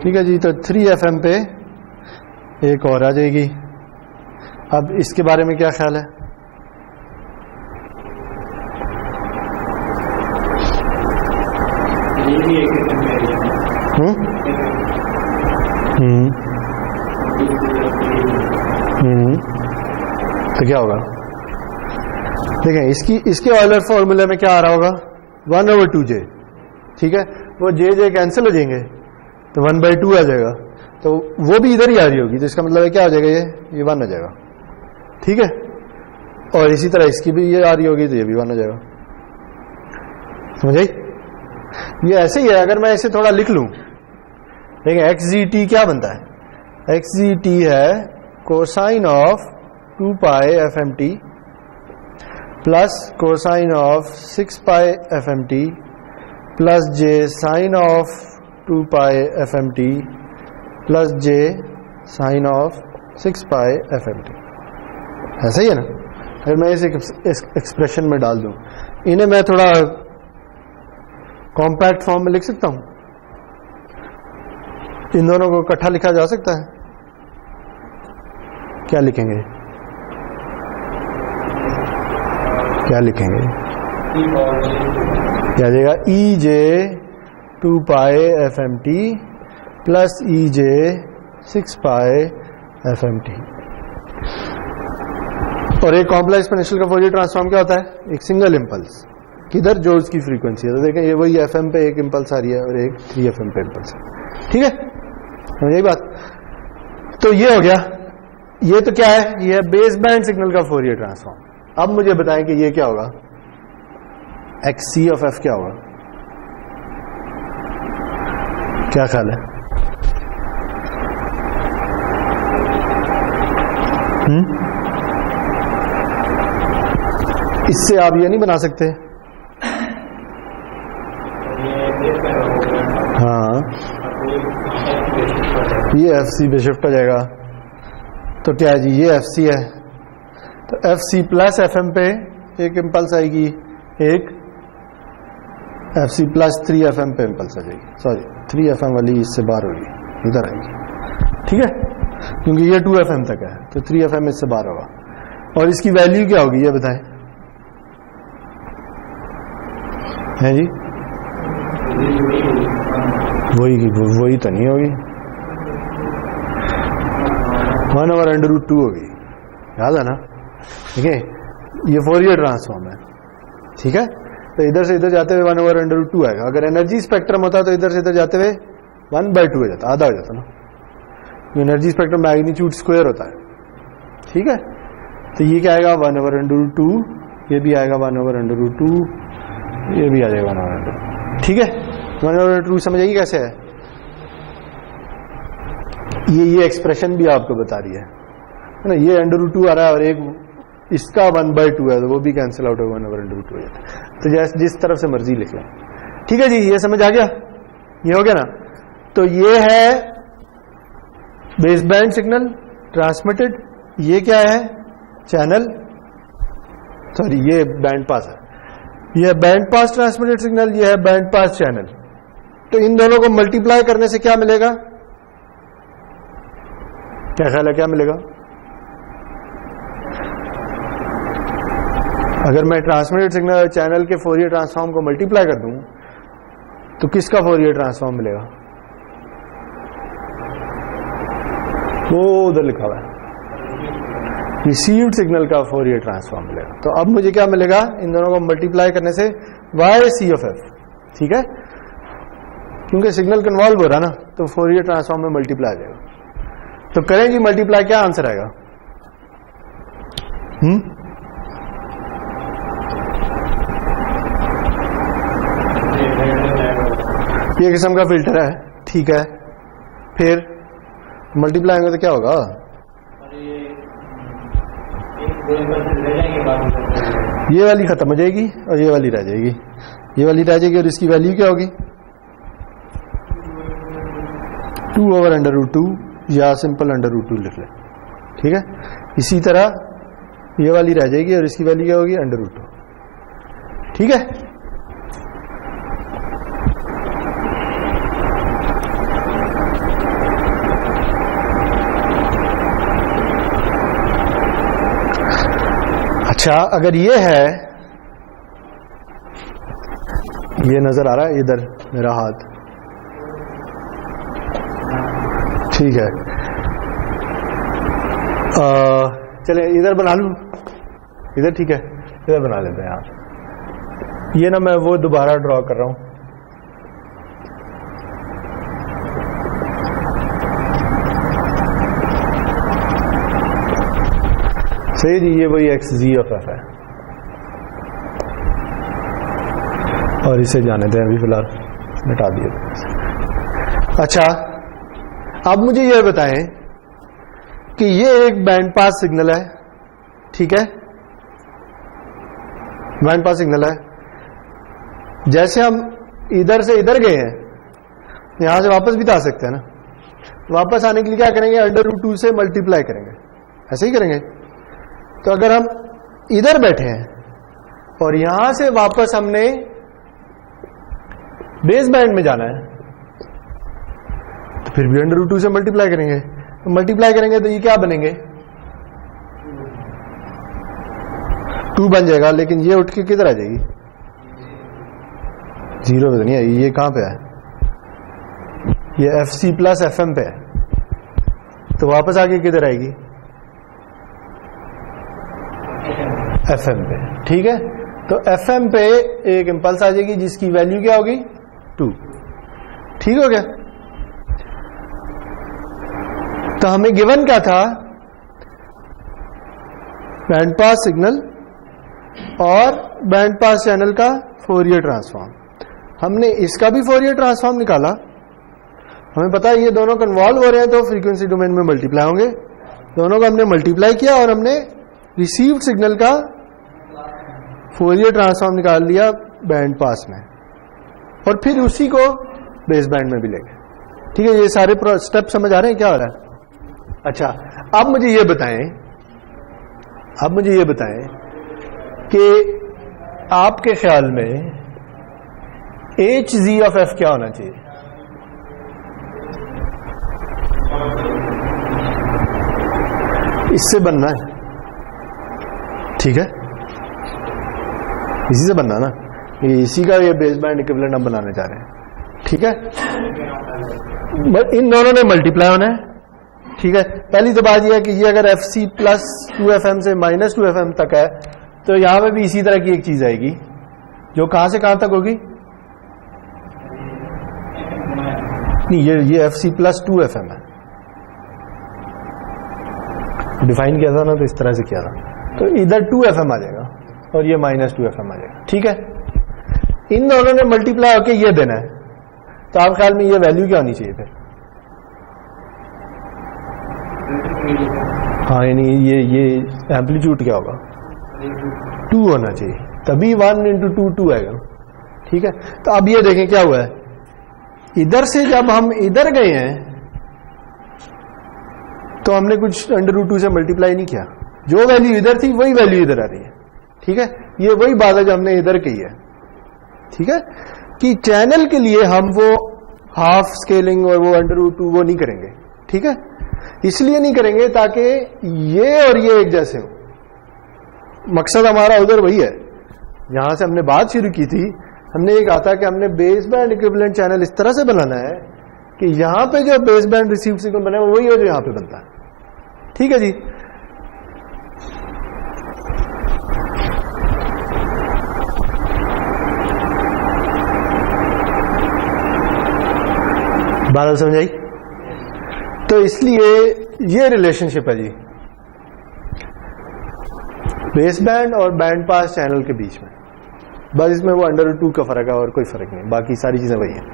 ٹھیک ہے جی, تو 3 FM پہ ایک اور آ جائے گی. اب اس کے بارے میں کیا خیال ہے؟ تو کیا ہوگا دیکھیں, اس کے آئلر فارمولے میں کیا آ رہا ہوگا 1/2J. ٹھیک ہے, وہ جے کینسل ہو جائیں گے تو 1/2 آ جائے گا, تو وہ بھی ادھر ہی آ رہی ہوگی, تو اس کا مطلب ہے کیا آ جائے گا, یہ 1 آ جائے گا. ٹھیک ہے, اور اسی طرح اس کی بھی یہ آ رہی ہوگی تو یہ بھی 1 آ جائے گا. سمجھ آئی؟ یہ ایسے ہی ہے. اگر میں اسے تھوڑا لکھ لوں, دیکھیں XZT کیا بنتا ہے, XZT ہے cosine of 2 pi FMT plus cosine of 6 pi FMT plus J sine of 2 pi FMT plus J sine of 6 pi FMT. ایسا ہی ہے نا. اگر میں اس ایکسپریشن میں ڈال دوں, انہیں میں تھوڑا کمپیکٹ فارم میں لکھ سکتا ہوں, ان دونوں کو اکٹھا لکھا جا سکتا ہے. کیا لکھیں گے, کیا لکھیں گے, کیا آ جائے گا EJ 2 pi FMT plus EJ 6 pi FMT. اور ایک کمپلیکس ایکسپونینشیل کا فورئر ٹرانسفارم کیا ہوتا ہے, ایک سنگل امپلس کدھر جو اس کی فریکوینسی ہے. تو دیکھیں یہ وہی FM پہ ایک امپلس آ رہی ہے اور ایک 3 FM پہ امپلس ہے. ٹھیک ہے, یہی بات. تو یہ ہو گیا. یہ تو کیا ہے, یہ ہے بیس بینڈ سگنل کا فورئر ٹرانسفارم. اب مجھے بتائیں کہ یہ کیا ہوگا, XC آف F کیا ہوگا, کیا خیال ہے؟ اس سے آپ یہ نہیں بنا سکتے. ہاں, یہ FC پہ شفٹ ہو جائے گا. تو کیا ہے جی, یہ FC ہے, تو FC پلس FM پہ ایک امپلس آئے گی, ایک FC پلس 3 FM پہ امپلس آ جائے گی. سوری 3 FM والی اس سے باہر ہوگی, ادھر آئے گی. ٹھیک ہے, کیونکہ یہ 2 FM تک ہے, تو 3 FM اس سے باہر ہوگا. اور اس کی ویلیو کیا ہوگی یہ بتائیں, ہے جی وہی تو نہیں ہوگی, 1/√2 ہوگی. یاد ہے نا. دیکھیں یہ فورئر ٹرانسفارم ہے. ٹھیک ہے, تو ادھر سے ادھر جاتے ہوئے 1/√2 آئے گا. اگر انرجی اسپیکٹرم ہوتا تو ادھر سے ادھر جاتے ہوئے 1/2 ہو جاتا, آدھا ہو جاتا نا. انرجی اسپیکٹرم میگنیچیوڈ اسکوائر ہوتا ہے. ٹھیک ہے, تو یہ کیا آئے گا 1/√2, یہ بھی آئے گا 1/√2, یہ بھی آ جائے گا 1/2. ٹھیک ہے, 1/2 سمجھ آئیے کیسے ہے. یہ ایکسپریشن بھی آپ کو بتا رہی ہے نا, یہ √2 آ رہا ہے اور ایک اس کا 1/2 ہے, تو وہ بھی کینسل آؤٹ ہوگا 1/2 ہو جاتا ہے. تو جس طرف سے مرضی لکھ لیں. ٹھیک ہے جی, یہ سمجھ آ گیا, یہ ہو گیا نا. تو یہ ہے بیس بینڈ سگنل ٹرانسمیٹڈ. یہ کیا ہے, چینل, سوری یہ بینڈ پاس ہے. یہ بینڈ پاس ٹرانسمیٹڈ سگنل, یہ ہے بینڈ پاس چینل. تو ان دونوں کو ملٹی پلائی کرنے سے کیا ملے گا, کیا خیال ہے کیا ملے گا؟ اگر میں ٹرانسمیٹڈ سگنل چینل کے فورئر ٹرانسفارم کو ملٹی پلائی کر دوں تو کس کا فورئر ٹرانسفارم ملے گا؟ وہ ادھر لکھا ہوا ہے, ریسیوڈ سگنل کا فورئر ٹرانسفارم ملے گا. تو اب مجھے کیا ملے گا, ان دونوں کو ملٹی پلائی کرنے سے YC آف F. ٹھیک ہے, کیونکہ سگنل کنوالو ہو رہا نا, تو فورئر ٹرانسفارم میں ملٹی پلائی آ جائے گا. تو کریں گی ملٹی پلائی, کیا آنسر آئے گا؟ یہ قسم کا فلٹر ہے. ٹھیک ہے, پھر ملٹی پلائی گے تو کیا ہوگا, یہ والی ختم ہو جائے گی اور یہ والی رہ جائے گی. یہ والی رہ جائے گی اور اس کی ویلیو کیا ہوگی, 2/√2 یا سمپل √2 لکھ لیں. ٹھیک ہے, اسی طرح یہ والی رہ جائے گی اور اس کی ویلیو کیا ہوگی, √2. ٹھیک ہے, اچھا اگر یہ ہے، یہ نظر آ رہا ہے ادھر میرا ہاتھ، ٹھیک ہے، چلے ادھر بنا لوں، ادھر ٹھیک ہے، ادھر بنا لیتے ہیں آپ. یہ نا میں وہ دوبارہ ڈرا کر رہا ہوں. صحیح جی، یہ وہی ایکس زی آف ایف ہے، اور اسے جانے دیں ابھی فی الحال، مٹا دیے. اچھا اب مجھے یہ بتائیں کہ یہ ایک بینڈ پاس سگنل ہے، ٹھیک ہے، بینڈ پاس سگنل ہے. جیسے ہم ادھر سے ادھر گئے ہیں، یہاں سے واپس بھی تو آ سکتے ہیں نا. واپس آنے کے لیے کیا کریں گے؟ √2 سے ملٹیپلائی کریں گے، ایسے ہی کریں گے. تو اگر ہم ادھر بیٹھے ہیں اور یہاں سے واپس ہم نے بیس بینڈ میں جانا ہے تو پھر بھی √2 سے ملٹیپلائی کریں گے. ملٹیپلائی کریں گے تو یہ کیا بنیں گے؟ 2 بن جائے گا، لیکن یہ اٹھ کے کدھر آ جائے گی؟ 0 پہ نہیں آئی. یہ کہاں پہ ہے؟ یہ FC پلس FM پہ ہے، تو واپس آ کے کدھر آئے گی؟ FM پہ. ٹھیک ہے، تو FM پہ ایک امپلس آ جائے گی جس کی ویلیو کیا ہوگی؟ 2. ٹھیک ہو گیا؟ تو ہمیں گیون کیا تھا؟ بینڈ پاس سگنل اور بینڈ پاس چینل کا فورئر ٹرانسفارم. ہم نے اس کا بھی فورئر ٹرانسفارم نکالا. ہمیں پتا ہے یہ دونوں کنوالو ہو رہے ہیں تو فریکوینسی ڈومین میں ملٹیپلائی ہوں گے. دونوں کو ہم نے ملٹیپلائی کیا اور ہم نے ریسیوڈ سگنل کا فورئر ٹرانسفارم نکال لیا بینڈ پاس میں، اور پھر اسی کو بیس بینڈ میں بھی لے گئے. ٹھیک ہے، یہ سارے اسٹیپ سمجھ آ رہے ہیں کیا ہو رہا ہے؟ اچھا اب مجھے یہ بتائیں کہ آپ کے خیال میں HZ آف F کیا ہونا چاہیے؟ اس سے بننا ہے، ٹھیک ہے، اسی سے بننا نا، اسی کا یہ بیس بینڈ ایکویولنٹ ہم بنانے جا رہے ہیں. ٹھیک ہے، ان دونوں نے ملٹیپلائی ہونا ہے. ٹھیک ہے، پہلی تو بات یہ ہے کہ یہ اگر FC پلس 2FM سے -2FM تک ہے تو یہاں پہ بھی اسی طرح کی ایک چیز آئے گی جو کہاں سے کہاں تک ہوگی؟ نہیں، یہ FC پلس 2FM ہے، ڈیفائن کیا تھا نا تو اس طرح سے کیا تھا. تو ادھر 2FM آ جائے گا اور یہ -2FM آ جائے گا. ٹھیک ہے، ان دونوں نے ملٹیپلائی ہو کے یہ دینا ہے. تو آپ خیال میں یہ ویلیو کیا ہونی چاہیے پھر؟ ہاں، یعنی یہ ایمپلیٹیوڈ کیا ہوگا؟ 2 ہونا چاہیے، تبھی 1 × 2 2 آئے گا. ٹھیک ہے، تو اب یہ دیکھیں کیا ہوا ہے. ادھر سے جب ہم ادھر گئے ہیں تو ہم نے کچھ √2 سے ملٹیپلائی نہیں کیا. جو ویلیو ادھر تھی وہی ویلیو ادھر آ رہی ہے. ٹھیک ہے، یہ وہی بات ہے جو ہم نے ادھر کی ہے. ٹھیک ہے، کہ چینل کے لیے ہم وہ ہاف اسکیلنگ اور وہ √2 وہ نہیں کریں گے. ٹھیک ہے، اس لیے نہیں کریں گے تاکہ یہ اور یہ ایک جیسے ہو. مقصد ہمارا ادھر وہی ہے. یہاں سے ہم نے بات شروع کی تھی، ہم نے یہ کہا تھا کہ ہم نے بیس بینڈ ایکویولنٹ چینل اس طرح سے بنانا ہے کہ یہاں پہ جو بیس بینڈ ریسیو سگنل بنے وہی ہو جو یہاں پہ بنتا ہے. ٹھیک ہے جی، بات سمجھ آئی؟ تو اس لیے یہ ریلیشن شپ ہے جی بیس بینڈ اور بینڈ پاس چینل کے بیچ میں. بس اس میں وہ √2 کا فرق ہے اور کوئی فرق نہیں، باقی ساری چیزیں وہی ہیں.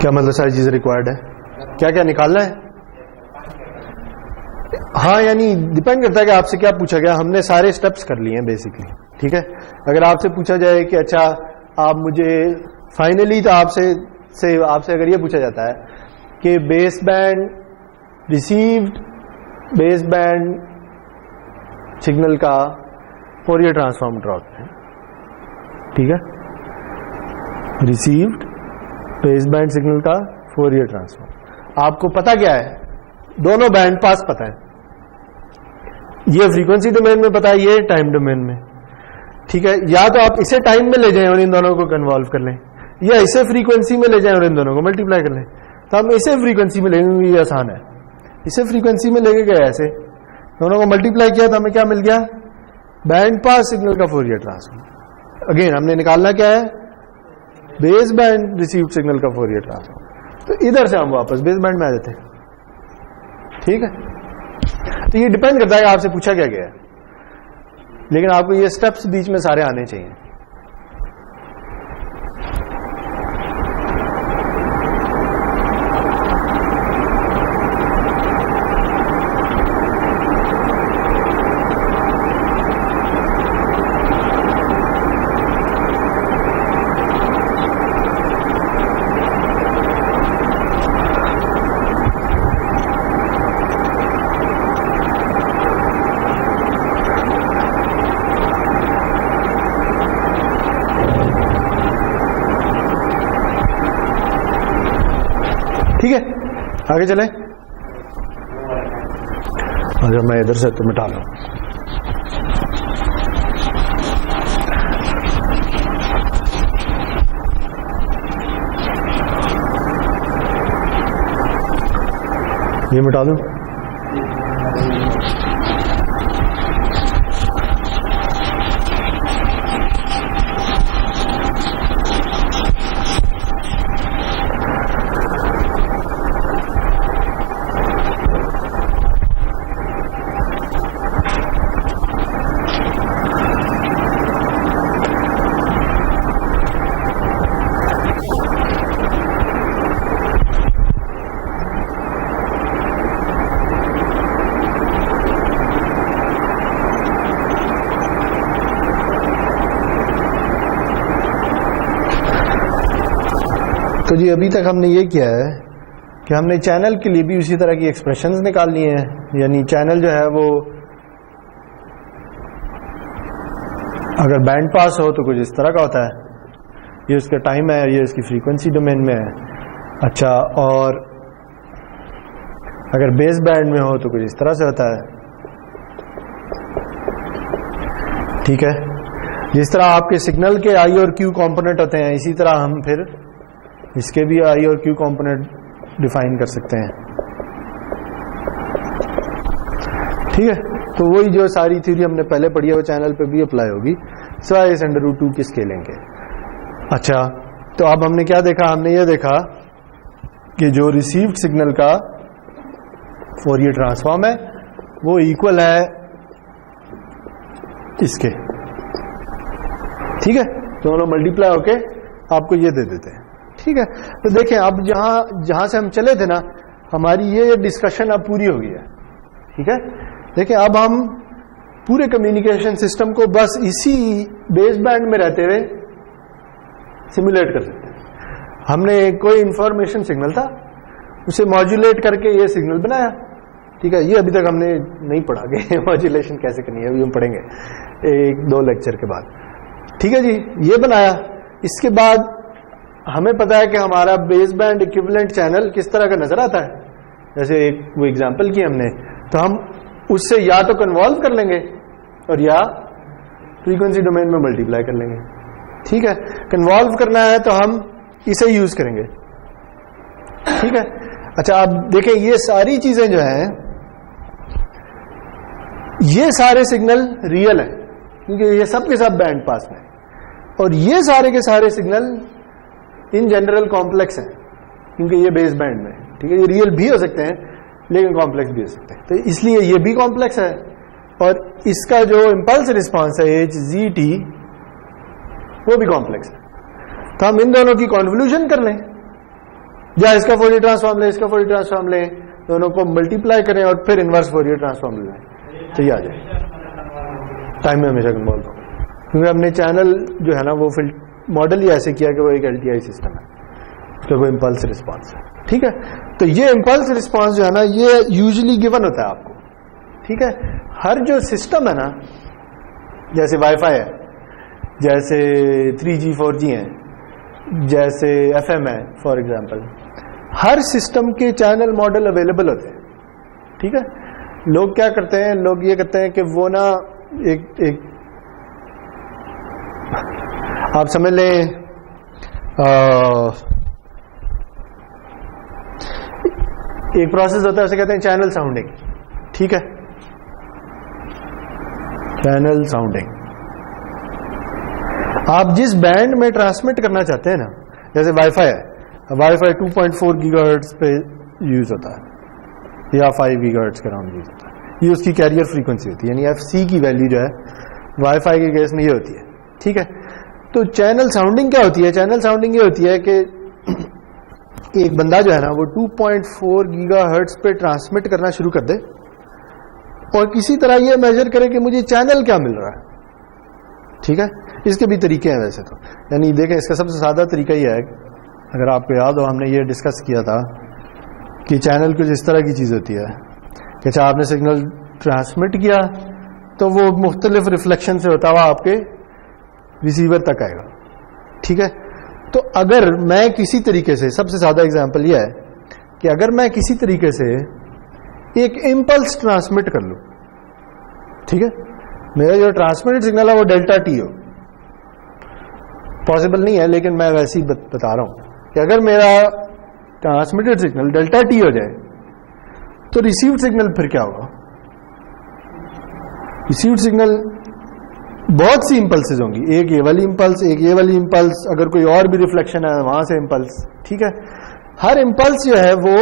کیا مطلب ساری چیزیں ریکوائرڈ ہے؟ کیا کیا نکالنا ہے؟ ہاں، یعنی ڈیپینڈ کرتا ہے کہ آپ سے کیا پوچھا گیا. ہم نے سارے اسٹیپس کر لیے ہیں بیسکلی. ٹھیک ہے، اگر آپ سے پوچھا جائے کہ اچھا آپ مجھے فائنلی، تو آپ سے اگر یہ پوچھا جاتا ہے کہ بیس بینڈ ریسیوڈ بیس بینڈ سگنل کا فورئر ٹرانسفارم ڈرا کریں. ٹھیک ہے، ریسیوڈ بیس بینڈ سگنل کا فورئر ٹرانسفارم. آپ کو پتا کیا ہے؟ دونوں بینڈ پاس پتا ہے. یہ فریکوینسی ڈومین میں پتا ہے, یہ ٹائم ڈومین میں. ٹھیک ہے, یا تو آپ اسے ٹائم میں لے جائیں اور ان دونوں کو کنوالو کر لیں, یا اسے فریکوینسی میں لے جائیں اور ان دونوں کو ملٹیپلائی کر لیں. تو ہم اسے فریکوینسی میں لیں گے, یہ آسان ہے. اسے فریکوینسی میں لے کے گئے, ایسے دونوں کو ملٹیپلائی کیا تو ہمیں کیا مل گیا؟ بینڈ پاس سگنل کا فورئر ٹرانسفارم. اگین ہم نے نکالنا کیا ہے؟ بیس بینڈ ریسیوڈ سگنل کا فورئر ٹرانسفارم. تو ادھر سے ہم واپس بیس بینڈ میں آ جاتے ہیں. ٹھیک ہے, تو یہ ڈپینڈ کرتا ہے کہ آپ سے پوچھا کیا گیا ہے, لیکن آپ کو یہ اسٹیپس بیچ میں سارے آنے چاہیے. ٹھیک ہے, آگے چلیں. اگر میں ادھر سے تو مٹا لوں. یہ مٹا دوں. تو جی ابھی تک ہم نے یہ کیا ہے کہ ہم نے چینل کے لیے بھی اسی طرح کی ایکسپریشنز نکالنی ہیں. یعنی چینل جو ہے وہ اگر بینڈ پاس ہو تو کچھ اس طرح کا ہوتا ہے, یہ اس کا ٹائم ہے, یہ اس کی فریکوینسی ڈومین میں ہے. اچھا, اور اگر بیس بینڈ میں ہو تو کچھ اس طرح سے ہوتا ہے. ٹھیک ہے, جس طرح آپ کے سگنل کے آئی اور کیو کمپوننٹ ہوتے ہیں, اسی طرح ہم پھر اس کے بھی آئی اور کیو کمپوننٹ ڈیفائن کر سکتے ہیں. ٹھیک ہے, تو وہی جو ساری تھیوری ہم نے پہلے پڑھی ہے وہ چینل پہ بھی اپلائی ہوگی, سوائے اس √2 کی اسکیلنگ کے. اچھا, تو اب ہم نے کیا دیکھا؟ ہم نے یہ دیکھا کہ جو ریسیوڈ سگنل کا فورئر ٹرانسفارم ہے وہ ایکول ہے اس کے. ٹھیک ہے, دونوں ملٹیپلائی ہو کے آپ کو یہ دے دیتے ہیں. ٹھیک ہے, تو دیکھیں اب جہاں سے ہم چلے تھے نا, ہماری یہ ڈسکشن اب پوری ہو گئی ہے. ٹھیک ہے, دیکھیں اب ہم پورے کمیونیکیشن سسٹم کو بس اسی بیس بینڈ میں رہتے ہوئے سیمولیٹ کر سکتے ہیں. ہم نے کوئی انفارمیشن سگنل تھا, اسے ماڈیولیٹ کر کے یہ سگنل بنایا. ٹھیک ہے, یہ ابھی تک ہم نے نہیں پڑھا کہ ماڈیولیشن کیسے کرنی ہے, ابھی ہم پڑھیں گے 1-2 لیکچر کے بعد. ٹھیک ہے جی, یہ بنایا. اس کے بعد ہمیں پتا ہے کہ ہمارا بیس بینڈ ایکویولنٹ چینل کس طرح کا نظر آتا ہے. جیسے ایک وہ ایگزامپل کی ہم نے, تو ہم اس سے یا تو کنوالو کر لیں گے اور یا فریکوینسی ڈومین میں ملٹیپلائی کر لیں گے. ٹھیک ہے, کنوالو کرنا ہے تو ہم اسے یوز کریں گے. ٹھیک ہے, اچھا اب دیکھیں یہ ساری چیزیں جو ہیں, یہ سارے سگنل ریئل ہیں کیونکہ یہ سب کے سب بینڈ پاس میں, اور یہ سارے کے سارے سگنل ان جنرل کمپلیکس ہیں کیونکہ یہ بیس بینڈ میں. ٹھیک ہے, یہ ریئل بھی ہو سکتے ہیں لیکن کمپلیکس بھی ہو سکتے ہیں, تو اس لیے یہ بھی کمپلیکس ہے. اور اس کا جو امپلس رسپانس ہے HZT وہ بھی کمپلیکس ہے. تو ہم ان دونوں کی کنولیوشن کر لیں, یا اس کا فورئر ٹرانسفارم لیں, اس کا فورئر ٹرانسفارم لیں, دونوں کو ملٹیپلائی کریں اور پھر انورس فورئر ٹرانسفارم لیں, تو یہ آ جائے. ٹائم میں ہمیشہ کنوالو کروں کیونکہ ہم نے چینل جو ہے نا وہ ماڈل ہی ایسے کیا کہ وہ ایک LTI سسٹم ہے, اس کا کوئی امپلس رسپانس ہے. ٹھیک ہے, تو یہ امپلس رسپانس جو ہے نا یہ یوزلی گیون ہوتا ہے آپ کو. ٹھیک ہے, ہر جو سسٹم ہے نا, جیسے وائی فائی ہے, جیسے 3G 4G ہیں, جیسے FM ہے فار ایگزامپل، ہر سسٹم کے چینل ماڈل اویلیبل ہوتے ہیں. ٹھیک ہے، لوگ کیا کرتے ہیں، لوگ یہ کرتے ہیں کہ وہ نا ایک آپ سمجھ لیں ایک پروسیس ہوتا ہے اسے کہتے ہیں چینل ساؤنڈنگ. ٹھیک ہے، چینل ساؤنڈنگ. آپ جس بینڈ میں ٹرانسمٹ کرنا چاہتے ہیں نا، جیسے وائی فائی ہے، وائی فائی 2.4 گیگا ہرٹز پہ یوز ہوتا ہے یا 5 گیگا ہرٹز کے اراؤنڈ یوز ہوتا ہے. یہ اس کی کیریئر فریکوینسی ہوتی ہے، یعنی FC کی ویلیو جو ہے وائی فائی کے کیس میں یہ ہوتی ہے. ٹھیک ہے، تو چینل ساؤنڈنگ کیا ہوتی ہے؟ چینل ساؤنڈنگ یہ ہوتی ہے کہ ایک بندہ جو ہے نا وہ 2.4 گیگا ہرٹز پہ ٹرانسمٹ کرنا شروع کر دے اور کسی طرح یہ میجر کرے کہ مجھے چینل کیا مل رہا ہے. ٹھیک ہے، اس کے بھی طریقے ہیں ویسے تو. یعنی دیکھیں اس کا سب سے سادہ طریقہ یہ ہے، اگر آپ کو یاد ہو ہم نے یہ ڈسکس کیا تھا کہ چینل کچھ اس طرح کی چیز ہوتی ہے کہ اچھا آپ نے سگنل ٹرانسمٹ کیا تو وہ مختلف ریفلیکشن سے ہوتا ہوا آپ کے ریسیور تک آئے گا. ٹھیک ہے، تو اگر میں کسی طریقے سے، سب سے زیادہ اگزامپل یہ ہے کہ اگر میں کسی طریقے سے ایک امپلس ٹرانسمٹ کر لوں، ٹھیک ہے، میرا جو ٹرانسمٹ سگنل ہے وہ ڈیلٹا ٹی ہو، پاسبل نہیں ہے لیکن میں ویسے ہی بتا رہا ہوں کہ اگر میرا ٹرانسمیٹڈ سگنل ڈیلٹا ٹی ہو جائے تو ریسیوڈ سگنل پھر کیا ہوگا؟ ریسیوڈ سگنل بہت سی امپلسز ہوں گی، ایک یہ والی امپلس، ایک یہ والی امپلس، اگر کوئی اور بھی ریفلیکشن ہے وہاں سے امپلس. ٹھیک ہے، ہر امپلس جو ہے وہ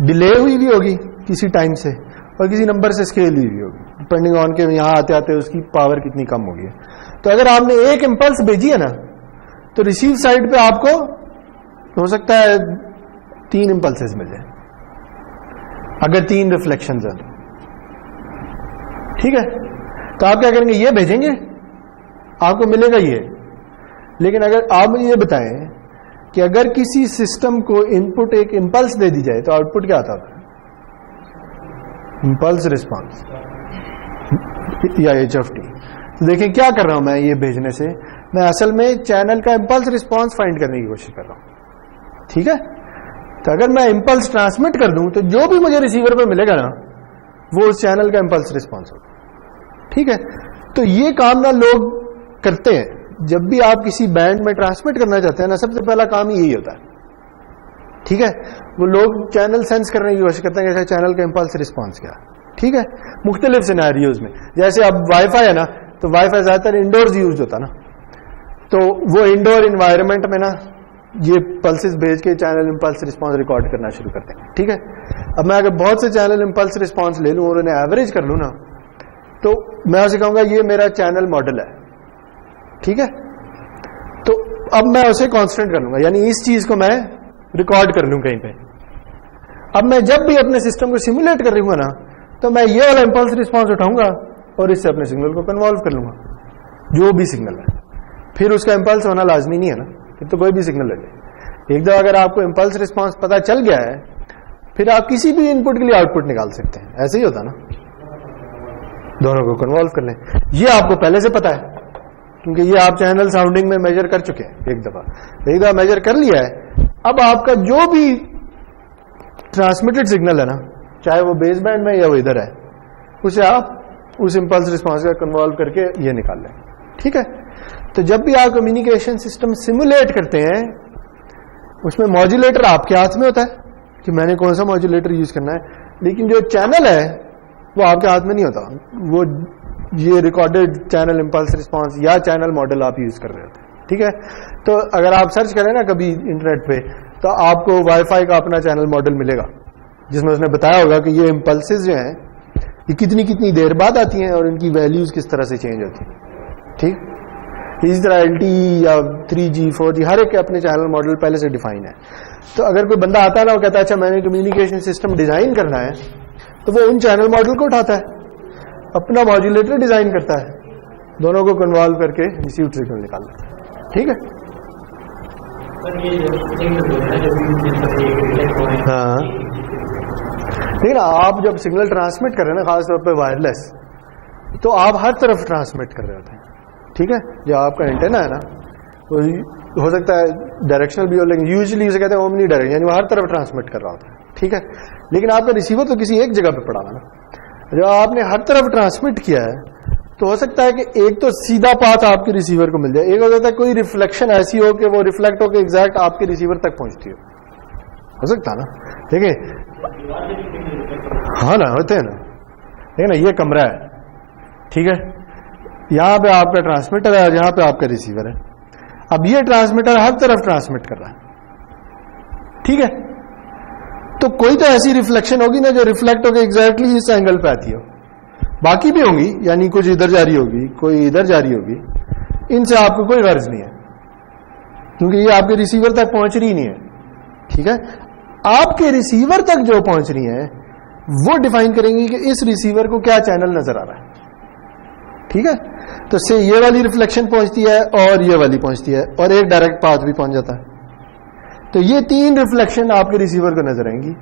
ڈیلے ہوئی بھی ہوگی کسی ٹائم سے اور کسی نمبر سے اسکیل ہوئی ہوگی، ڈپینڈنگ آن کے یہاں آتے آتے اس کی پاور کتنی کم ہوگی. تو اگر آپ نے ایک امپلس بھیجی ہے نا تو ریسیو سائڈ پہ آپ کو ہو سکتا ہے 3 امپلسز مل جائیں اگر 3 ریفلیکشنز ہیں. ٹھیک ہے، تو آپ کیا کریں گے؟ یہ بھیجیں گے، آپ کو ملے گا یہ. لیکن اگر آپ مجھے یہ بتائیں کہ اگر کسی سسٹم کو ان پٹ ایک امپلس دے دی جائے تو آؤٹ پٹ کیا آتا ہے؟ امپلس رسپانس یا HFT. تو دیکھیں کیا کر رہا ہوں میں یہ بھیجنے سے، میں اصل میں چینل کا امپلس رسپانس فائنڈ کرنے کی کوشش کر رہا ہوں. ٹھیک ہے، تو اگر میں امپلس ٹرانسمٹ کر دوں تو جو بھی مجھے ریسیور پہ ملے گا نا وہ اس چینل کا امپلس رسپانس ہوگا. ٹھیک ہے، تو یہ کام نہ لوگ کرتے ہیں. جب بھی آپ کسی بینڈ میں ٹرانسمٹ کرنا چاہتے ہیں نا، سب سے پہلا کام یہی ہوتا ہے. ٹھیک ہے، وہ لوگ چینل سینس کرنے کی کوشش کرتے ہیں کہ چینل کا امپلس رسپانس کیا ہے. ٹھیک ہے، مختلف سینیریوز میں، جیسے اب وائی فائی ہے نا، تو وائی فائی زیادہ تر انڈورز یوز ہوتا نا، تو وہ انڈور انوائرمنٹ میں نا یہ پلسز بھیج کے چینل امپلس رسپانس ریکارڈ کرنا شروع کرتے ہیں. ٹھیک ہے، اب میں اگر بہت سے چینل امپلس رسپانس لے لوں اور انہیں ایوریج کر لوں نا تو میں اسے کہوں گا یہ میرا چینل ماڈل ہے. ٹھیک ہے، تو اب میں اسے کانسٹنٹ کر لوں گا، یعنی اس چیز کو میں ریکارڈ کر لوں کہیں پہ. اب میں جب بھی اپنے سسٹم کو سیمولیٹ کر رہوں گا نا تو میں یہ والا امپلس رسپانس اٹھاؤں گا اور اس سے اپنے سگنل کو کنوالو کر لوں گا، جو بھی سگنل ہے. پھر اس کا امپلس ہونا لازمی نہیں ہے نا، پھر تو کوئی بھی سگنل لے لے. ایک دفعہ اگر آپ کو امپلس رسپانس پتا چل گیا ہے پھر آپ کسی بھی ان پٹ کے لیے آؤٹ پٹ نکال سکتے ہیں. ایسے ہی ہوتا نا، دونوں کو کنوالو کر لیں. یہ آپ کو پہلے سے پتا ہے کیونکہ یہ آپ چینل ساؤنڈنگ میں میجر کر چکے ہیں. ایک دفعہ میجر کر لیا ہے، اب آپ کا جو بھی ٹرانسمیٹڈ سگنل ہے نا، چاہے وہ بیس بینڈ میں یا وہ ادھر ہے، اسے آپ اس امپلس رسپانس کا کنوالو کر کے یہ نکال لیں. ٹھیک ہے، تو جب بھی آپ کمیونیکیشن سسٹم سیمولیٹ کرتے ہیں اس میں ماڈولیٹر آپ کے ہاتھ میں ہوتا ہے کہ میں نے کون سا ماڈولیٹر یوز کرنا ہے، لیکن جو چینل ہے وہ آپ کے ہاتھ میں نہیں ہوتا. وہ یہ ریکارڈڈ چینل امپلس رسپانس یا چینل ماڈل آپ یوز کر رہے ہوتے ہیں. ٹھیک ہے، تو اگر آپ سرچ کریں نا کبھی انٹرنیٹ پہ تو آپ کو وائی فائی کا اپنا چینل ماڈل ملے گا جس میں اس نے بتایا ہوگا کہ یہ امپلسز جو ہیں یہ کتنی دیر بعد آتی ہیں اور ان کی ویلیوز کس طرح سے چینج ہوتی ہیں. ٹھیک، اسی طرح LTE یا 3G 4G ہر ایک کے اپنے چینل ماڈل پہلے سے ڈیفائن ہے. تو اگر کوئی بندہ آتا ہے نا وہ کہتا ہے اچھا میں نے کمیونیکیشن سسٹم ڈیزائن کرنا ہے تو وہ ان چینل ماڈل کو اٹھاتا ہے، اپنا ماڈولیٹر ڈیزائن کرتا ہے، دونوں کو کنوالو کر کے ریسیوڈ سگنل نکالتا ہے. ٹھیک ہے، ہاں لیکن آپ جب سگنل ٹرانسمٹ کر رہے ہیں نا، خاص طور پہ وائرلیس، تو آپ ہر طرف ٹرانسمٹ کر رہے ہوتے ہیں. ٹھیک ہے، جو آپ کا اینٹینا ہے نا وہ ہو سکتا ہے ڈائریکشنل بھی ہو, لیکن یوزلی اسے کہتے ہیں اومنی ڈائریکشن, یعنی وہ ہر طرف ٹرانسمٹ کر رہا ہوتا ہے, ٹھیک ہے. لیکن آپ کا ریسیور تو کسی ایک جگہ پہ پڑا ہوا نا, جب آپ نے ہر طرف ٹرانسمٹ کیا ہے تو ہو سکتا ہے کہ ایک تو سیدھا پاتھ آپ کے ریسیور کو مل جائے, ایک ہو سکتا ہے کوئی ریفلیکشن ایسی ہو کہ وہ ریفلیکٹ ہو کے ایگزیکٹ آپ کے ریسیور تک پہنچتی ہو سکتا ہے نا, دیکھیں ہاں نا, ہوتے ہیں نا, دیکھیں نا یہ کمرہ ہے, ٹھیک ہے, یہاں پہ آپ کا ٹرانسمیٹر ہے اور یہاں پہ آپ کا ریسیور ہے. اب یہ ٹرانسمیٹر ہر طرف ٹرانسمٹ کر رہا ہے, ٹھیک ہے, تو کوئی تو ایسی ریفلیکشن ہوگی نا جو ریفلیکٹ ہو کے ایگزیکٹلی اس اینگل پہ آتی ہو, باقی بھی ہوں گی, یعنی کچھ ادھر جاری ہوگی, کوئی ادھر جاری ہوگی, ان سے آپ کو کوئی غرض نہیں ہے کیونکہ یہ آپ کے ریسیور تک پہنچ رہی نہیں ہے, ٹھیک ہے. آپ کے ریسیور تک جو پہنچ رہی ہیں وہ ڈیفائن کریں گی کہ اس ریسیور کو کیا چینل نظر آ رہا ہے, ٹھیک ہے. تو سے یہ والی ریفلیکشن پہنچتی ہے اور یہ والی پہنچتی ہے اور ایک ڈائریکٹ پاتھ بھی پہنچ جاتا ہے. تو یہ 3 ریفلیکشن آپ کے ریسیور کو نظر آئیں گی,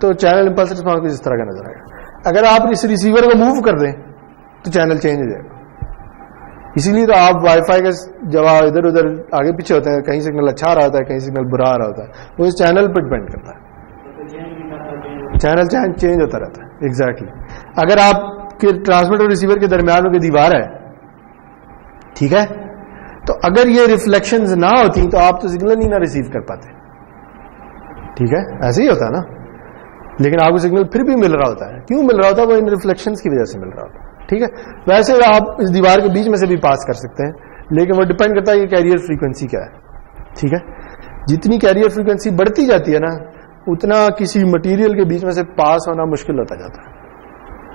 تو چینل امپلس رسپانس کچھ اس طرح کا نظر آئے گا. اگر آپ اس ریسیور کو موو کر دیں تو چینل چینج ہو جائے گا. اسی لیے تو آپ وائی فائی کا جب ادھر ادھر آگے پیچھے ہوتے ہیں, کہیں سگنل اچھا آ رہا ہوتا ہے, کہیں سگنل برا آ رہا ہوتا ہے, وہ اس چینل پہ ڈپینڈ کرتا ہے, چینل چینج ہوتا رہتا ہے. ایگزیکٹلی اگر آپ کے ٹرانسمیٹر اور ریسیور کے درمیان میں دیوار ہے, ٹھیک ہے, تو اگر یہ ریفلیکشنز نہ ہوتی تو آپ تو سگنل ہی نہ ریسیو کر پاتے, ٹھیک ہے, ایسے ہی ہوتا ہے نا. لیکن آپ کو سگنل پھر بھی مل رہا ہوتا ہے, کیوں مل رہا ہوتا ہے, وہ ان ریفلیکشنز کی وجہ سے مل رہا ہوتا ہے, ٹھیک ہے. ویسے آپ اس دیوار کے بیچ میں سے بھی پاس کر سکتے ہیں, لیکن وہ ڈپینڈ کرتا ہے کہ کیریئر فریکوینسی کیا ہے, ٹھیک ہے. جتنی کیریئر فریکوینسی بڑھتی جاتی ہے نا, اتنا کسی مٹیریل کے بیچ میں سے پاس ہونا مشکل ہوتا جاتا ہے,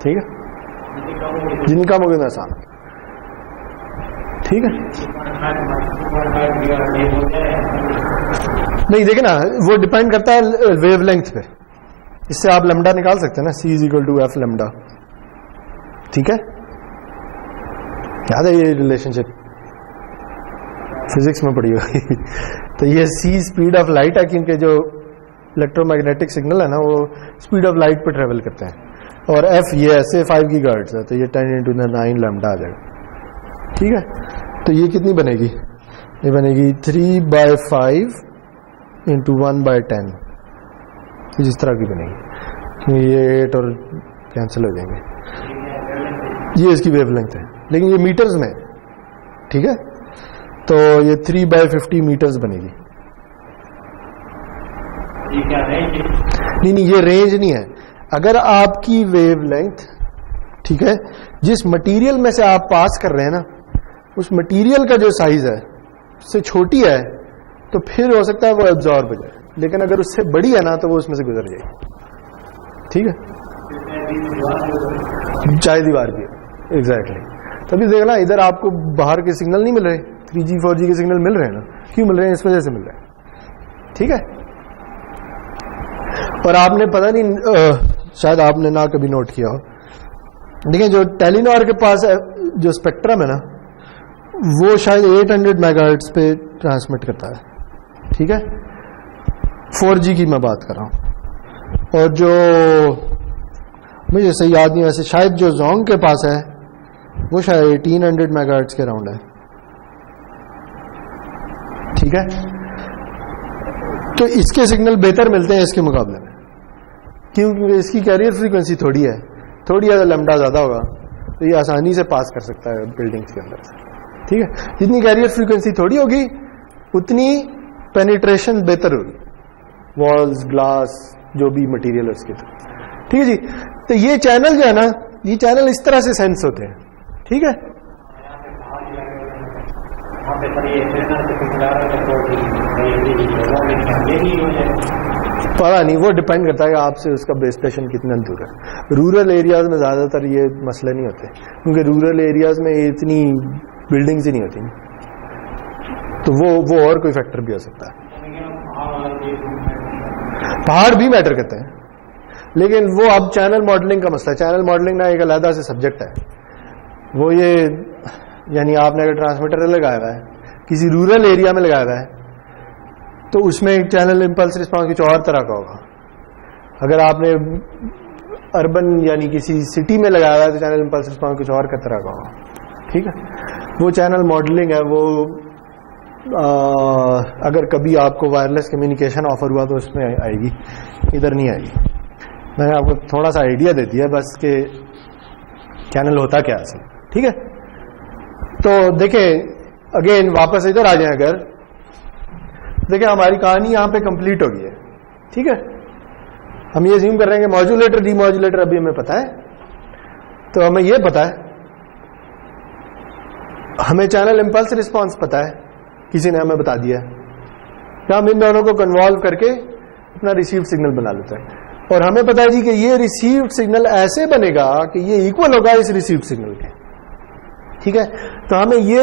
ٹھیک ہے. جتنی کم ہوگی اتنا آسان, ٹھیک ہے. نہیں دیکھیں نا, وہ ڈپینڈ کرتا ہے ویو لینتھ پہ. اس سے آپ لیمڈا نکال سکتے ہیں نا, C = F لیمڈا, ٹھیک ہے. یاد ہے یہ ریلیشن شپ فزکس میں پڑھی ہوگی. تو یہ C اسپیڈ آف لائٹ ہے, کیونکہ جو الیکٹرو میگنیٹک سگنل ہے نا وہ اسپیڈ آف لائٹ پہ ٹریول کرتے ہیں, اور F یہ ایسے 5 GHz ہے, تو یہ 10 × 9 لیمڈا آ جائے گا, ٹھیک ہے. تو یہ کتنی بنے گی, یہ بنے گی 3/5 × 1/10, جس طرح کی بنے گی. یہ 8 اور کینسل ہو جائیں گے. یہ اس کی ویو لینتھ ہے, لیکن یہ میٹرز میں, ٹھیک ہے. تو یہ 3/50 میٹرز بنے گی. نہیں یہ رینج نہیں ہے. اگر آپ کی ویو لینتھ, ٹھیک ہے, جس مٹیریل میں سے آپ پاس کر رہے ہیں نا, اس مٹیریل کا جو سائز ہے اس سے چھوٹی ہے تو پھر ہو سکتا ہے وہ ایبزارب ہو جائے, لیکن اگر اس سے بڑی ہے نا تو وہ اس میں سے گزر جائے گی, ٹھیک ہے. چاہے دیوار کی, ایگزیکٹلی. تبھی دیکھنا ادھر آپ کو باہر کے سگنل نہیں مل رہے, 3G 4G کے سگنل مل رہے ہیں نا, کیوں مل رہے ہیں, اس وجہ سے مل رہے ہیں, ٹھیک ہے. اور آپ نے پتہ نہیں, شاید آپ نے نہ کبھی نوٹ کیا ہو, دیکھیں جو ٹیلی نار کے پاس جو اسپیکٹرم ہے نا, وہ شاید 800 MHz پہ ٹرانسمٹ کرتا ہے, ٹھیک ہے. 4G کی میں بات کر رہا ہوں. اور جو مجھے صحیح یاد نہیں, ویسے شاید جو زونگ کے پاس ہے وہ شاید 1800 MHz کے راؤنڈ ہے, ٹھیک ہے. تو اس کے سگنل بہتر ملتے ہیں اس کے مقابلے میں, کیونکہ اس کی کیریئر فریکوینسی تھوڑی ہے, تھوڑی ہے تو لیمڈا زیادہ ہوگا, تو یہ آسانی سے پاس کر سکتا ہے بلڈنگس کے اندر سے, ٹھیک ہے. جتنی کیریئر فریکوینسی تھوڑی ہوگی اتنی پینیٹریشن بہتر ہوگی, والز, گلاس, جو بھی مٹیریل ہے اس کے تھرو, ٹھیک ہے جی. تو یہ چینل جو ہے نا, یہ چینل اس طرح سے سینس ہوتے ہیں, ٹھیک ہے. پتا نہیں, وہ ڈپینڈ کرتا ہے کہ آپ سے اس کا بیس اسٹیشن کتنا دور ہے. رورل ایریاز میں زیادہ تر یہ مسئلے نہیں ہوتے, کیونکہ رورل ایریاز میں اتنی بلڈنگز ہی نہیں ہوتی, تو وہ اور کوئی فیکٹر بھی ہو سکتا ہے. پہاڑ بھی میٹر کرتے ہیں, لیکن وہ اب چینل ماڈلنگ کا مسئلہ ہے. چینل ماڈلنگ نا ایک علیحدہ سے سبجیکٹ ہے. وہ یہ یعنی آپ نے اگر ٹرانسمیٹر لگایا ہوا ہے کسی رورل ایریا میں لگایا ہوا ہے تو اس میں چینل امپلس رسپانس کچھ اور طرح کا ہوگا. اگر آپ نے اربن یعنی کسی سٹی میں لگایا ہوا ہے تو چینل امپلس رسپانس کچھ اور کا طرح کا ہوگا, ٹھیک ہے. وہ چینل ماڈلنگ ہے, وہ اگر کبھی آپ کو وائرلیس کمیونیکیشن آفر ہوا تو اس میں آئے گی, ادھر نہیں آئے گی. میں نے آپ کو تھوڑا سا آئیڈیا دے دیا بس کہ چینل ہوتا کیا اصل. ٹھیک ہے, تو دیکھیں اگین واپس ادھر آ جائیں. اگر دیکھیں ہماری کہانی یہاں پہ کمپلیٹ ہو گئی ہے. ٹھیک ہے, ہم یہ زیوم کر رہے ہیں کہ ماڈیولیٹر ڈی ماڈیولیٹر ابھی ہمیں پتا ہے, تو ہمیں یہ پتا ہے, ہمیں چینل امپلس رسپانس پتا ہے, کسی نے ہمیں بتا دیا ہے کہ ہم ان دونوں کو کنوالو کر کے اپنا ریسیوڈ سگنل بنا لیتے ہیں. اور ہمیں پتا ہے جی کہ یہ ریسیوڈ سگنل ایسے بنے گا کہ یہ ایکول ہوگا اس ریسیوڈ سگنل کے. ٹھیک ہے, تو ہمیں یہ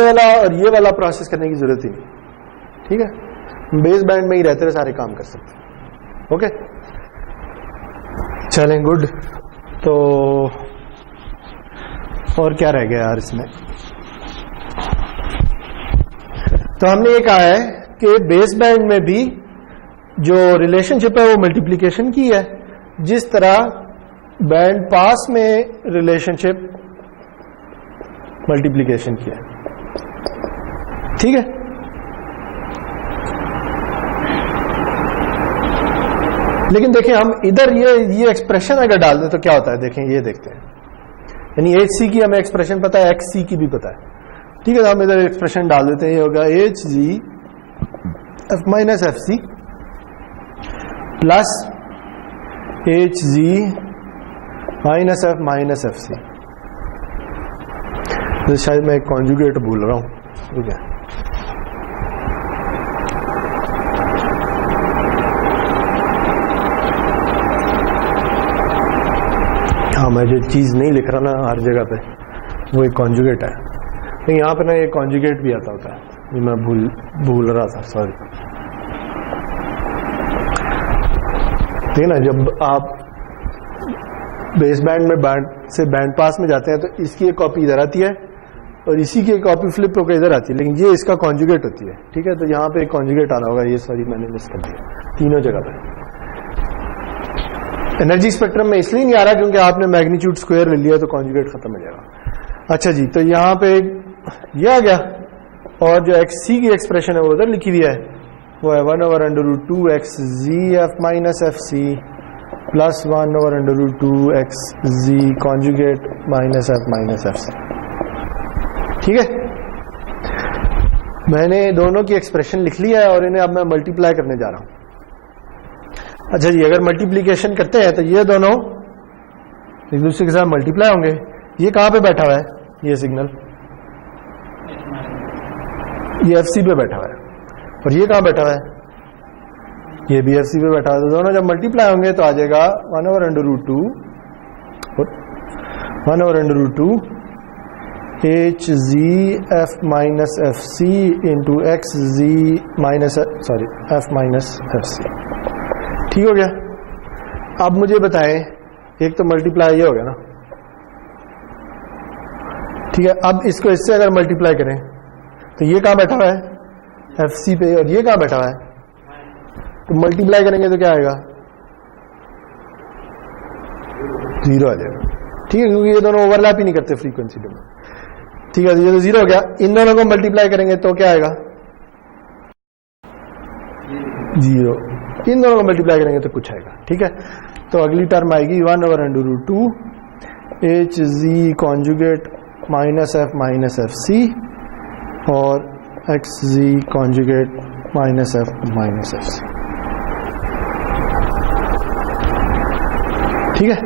والا اور یہ والا پروسیس کرنے کی ضرورت ہی نہیں. ٹھیک ہے, بیس بینڈ میں ہی رہتے ہوئے سارے کام کر سکتے ہیں. اوکے چلیں, گڈ. تو اور کیا رہ گیا یار اس میں؟ تو ہم نے یہ کہا ہے کہ بیس بینڈ میں بھی جو ریلیشن شپ ہے وہ ملٹیپلیکیشن کی ہے, جس طرح بینڈ پاس میں ریلیشن شپ ملٹیپلیکیشن کی ہے. ٹھیک ہے, لیکن دیکھیں ہم ادھر یہ ایکسپریشن اگر ڈال دیں تو کیا ہوتا ہے, دیکھیں یہ دیکھتے ہیں. یعنی ایچ سی کی ہمیں ایکسپریشن پتا ہے, ایکس سی کی بھی پتا ہے. ٹھیک ہے, تو ہم ادھر ایکسپریشن ڈال دیتے ہیں. یہ ہوگا H G F minus F C plus H G minus F C. شاید میں ایک کانجوگیٹ بھول رہا ہوں. ٹھیک ہے, ہاں میں جو چیز نہیں لکھ رہا نا ہر جگہ پہ وہ ایک کانجوگیٹ ہے. یہاں پہ نا یہ کانجوگیٹ بھی آتا ہوتا ہے, یہ میں بھول رہا تھا, سوری. ٹھیک ہے نا, جب آپ بیس بینڈ میں بینڈ پاس میں جاتے ہیں تو اس کی ایک کاپی ادھر آتی ہے اور اسی کی ایک کاپی فلپ ہو کے ادھر آتی ہے, لیکن یہ اس کا کانجوگیٹ ہوتی ہے. ٹھیک ہے, تو یہاں پہ ایک کانجوگیٹ آنا ہوگا. یہ سوری میں نے مس کر دیا تینوں جگہ پہ. انرجی اسپیکٹرم میں اس لیے نہیں آ رہا کیونکہ آپ نے میگنیچیوڈ اسکوائر لے لیا تو کانجوگیٹ ختم ہو جائے گا. اچھا جی, تو یہاں پہ یہ آ گیا, اور جو ایکس سی کی ایکسپریشن ہے وہ ادھر لکھی ہوئی ہے, وہ ہے 1/√2 X Z F minus F C plus 1/√2 X Z conjugate minus F C. ٹھیک ہے, میں نے دونوں کی ایکسپریشن لکھ لی ہے اور انہیں اب میں ملٹیپلائی کرنے جا رہا ہوں. اچھا جی, اگر ملٹیپلیکیشن کرتے ہیں تو یہ دونوں ایک دوسرے کے ساتھ ملٹیپلائی ہوں گے. یہ کہاں پہ بیٹھا ہوا ہے, یہ سگنل یہ ایف سی پہ بیٹھا ہوا ہے, اور یہ کہاں بیٹھا ہوا ہے, یہ بھی ایف سی پہ بیٹھا ہوا ہے. تو دونوں جب ملٹیپلائی ہوں گے تو آ جائے گا 1/√2 H z F minus F c into x زی minus F minus F C. ٹھیک ہو گیا. اب مجھے بتائیں, ایک تو ملٹیپلائی یہ ہو گیا نا. ٹھیک ہے, اب اس کو اس سے اگر ملٹیپلائی کریں تو یہ کہاں بیٹھا ہوا ہے ایف سی پہ, اور یہ کہاں بیٹھا ہوا ہے, تو ملٹیپلائی کریں گے تو کیا آئے گا, 0 آ جائے گا. ٹھیک ہے, کیونکہ یہ دونوں اوور لیپ ہی نہیں کرتے فریکوینسی میں. ٹھیک ہے, یہ تو 0 ہو گیا. ان دونوں کو ملٹیپلائی کریں گے تو کیا آئے گا, 0. ان دونوں کو ملٹیپلائی کریں گے تو کچھ آئے گا. ٹھیک ہے, تو اگلی ٹرم آئے گی 1/√2 H Z conjugate minus F C اور X Z conjugate minus F C. ٹھیک ہے,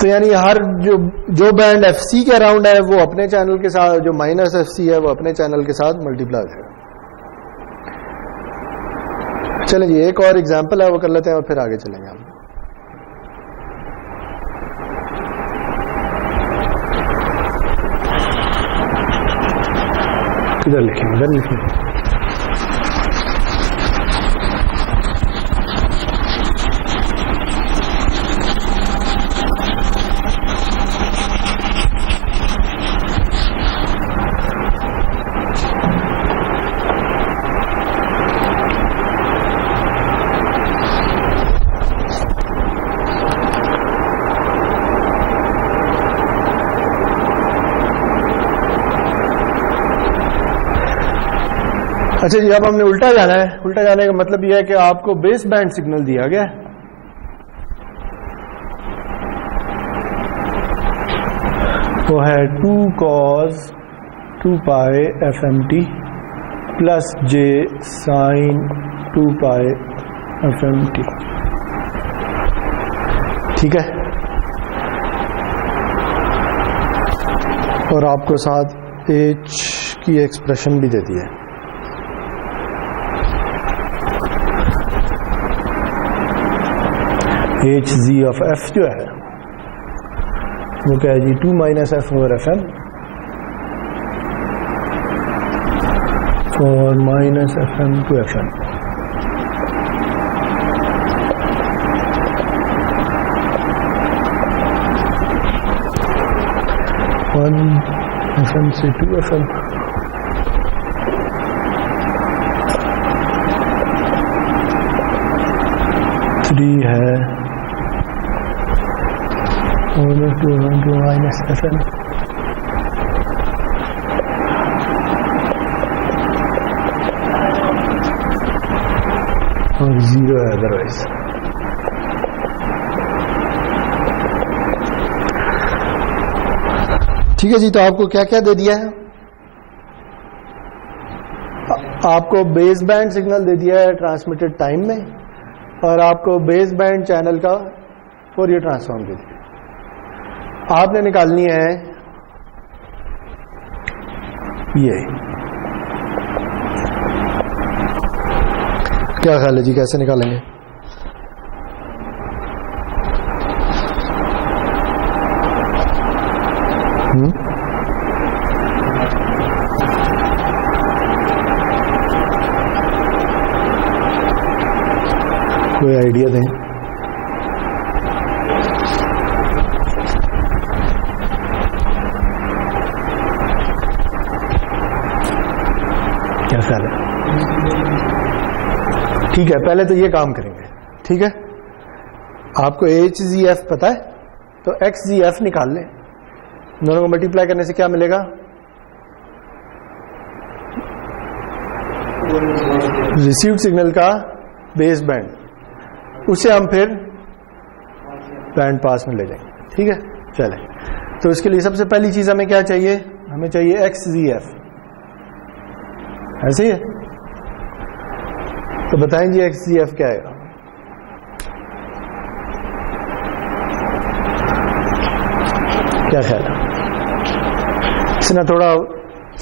تو یعنی ہر جو بینڈ ایف سی کے اراؤنڈ ہے وہ اپنے چینل کے ساتھ, جو مائنس ایف سی ہے وہ اپنے چینل کے ساتھ ملٹیپلائی ہو جائے گا. چلیں جی, ایک اور ایگزامپل ہے وہ کر لیتے ہیں اور پھر آگے چلیں گے ہم. ادھر لکھیں. اچھا جی اب ہم نے الٹا جانا ہے. الٹا جانے کا مطلب یہ ہے کہ آپ کو بیس بینڈ سگنل دیا گیا ہے, وہ ہے 2 cos 2 pi fmt plus j sin 2 pi fmt. ٹھیک ہے, اور آپ کو ساتھ h کی ایکسپریشن بھی دے دی ہے. ایچ زی آف ایف جو ہے وہ کیا ہے جی 2 minus f over fm for minus fm to fm. One fm سے 2 fm. تھری ہے minus fm. اور 0 ہے ادروائز. ٹھیک ہے جی, تو آپ کو کیا کیا دے دیا ہے؟ آپ کو بیس بینڈ سگنل دے دیا ہے ٹرانسمیٹڈ ٹائم میں, اور آپ کو بیس بینڈ چینل کا فورئر ٹرانسفارم دے دیا. آپ نے نکالنی ہے یہ, کیا خیال ہے جی کیسے نکالیں گے؟ کوئی آئیڈیا دیں. کیا خیال ہے؟ ٹھیک ہے, پہلے تو یہ کام کریں گے. ٹھیک ہے, آپ کو ایچ زی ایف پتا ہے تو ایکس زی ایف نکال لیں. دونوں کو ملٹیپلائی کرنے سے کیا ملے گا؟ ریسیوڈ سگنل کا بیس بینڈ, اسے ہم پھر بینڈ پاس میں لے جائیں گے. ٹھیک ہے, چلیں. تو اس کے لیے سب سے پہلی چیز ہمیں کیا چاہیے؟ ہمیں چاہیے ایکس زی ایف. ایسے ہی ہے, تو بتائیں جی ایکس زی ایف کیا ہے؟ کیا خیال ہے؟ اس نے تھوڑا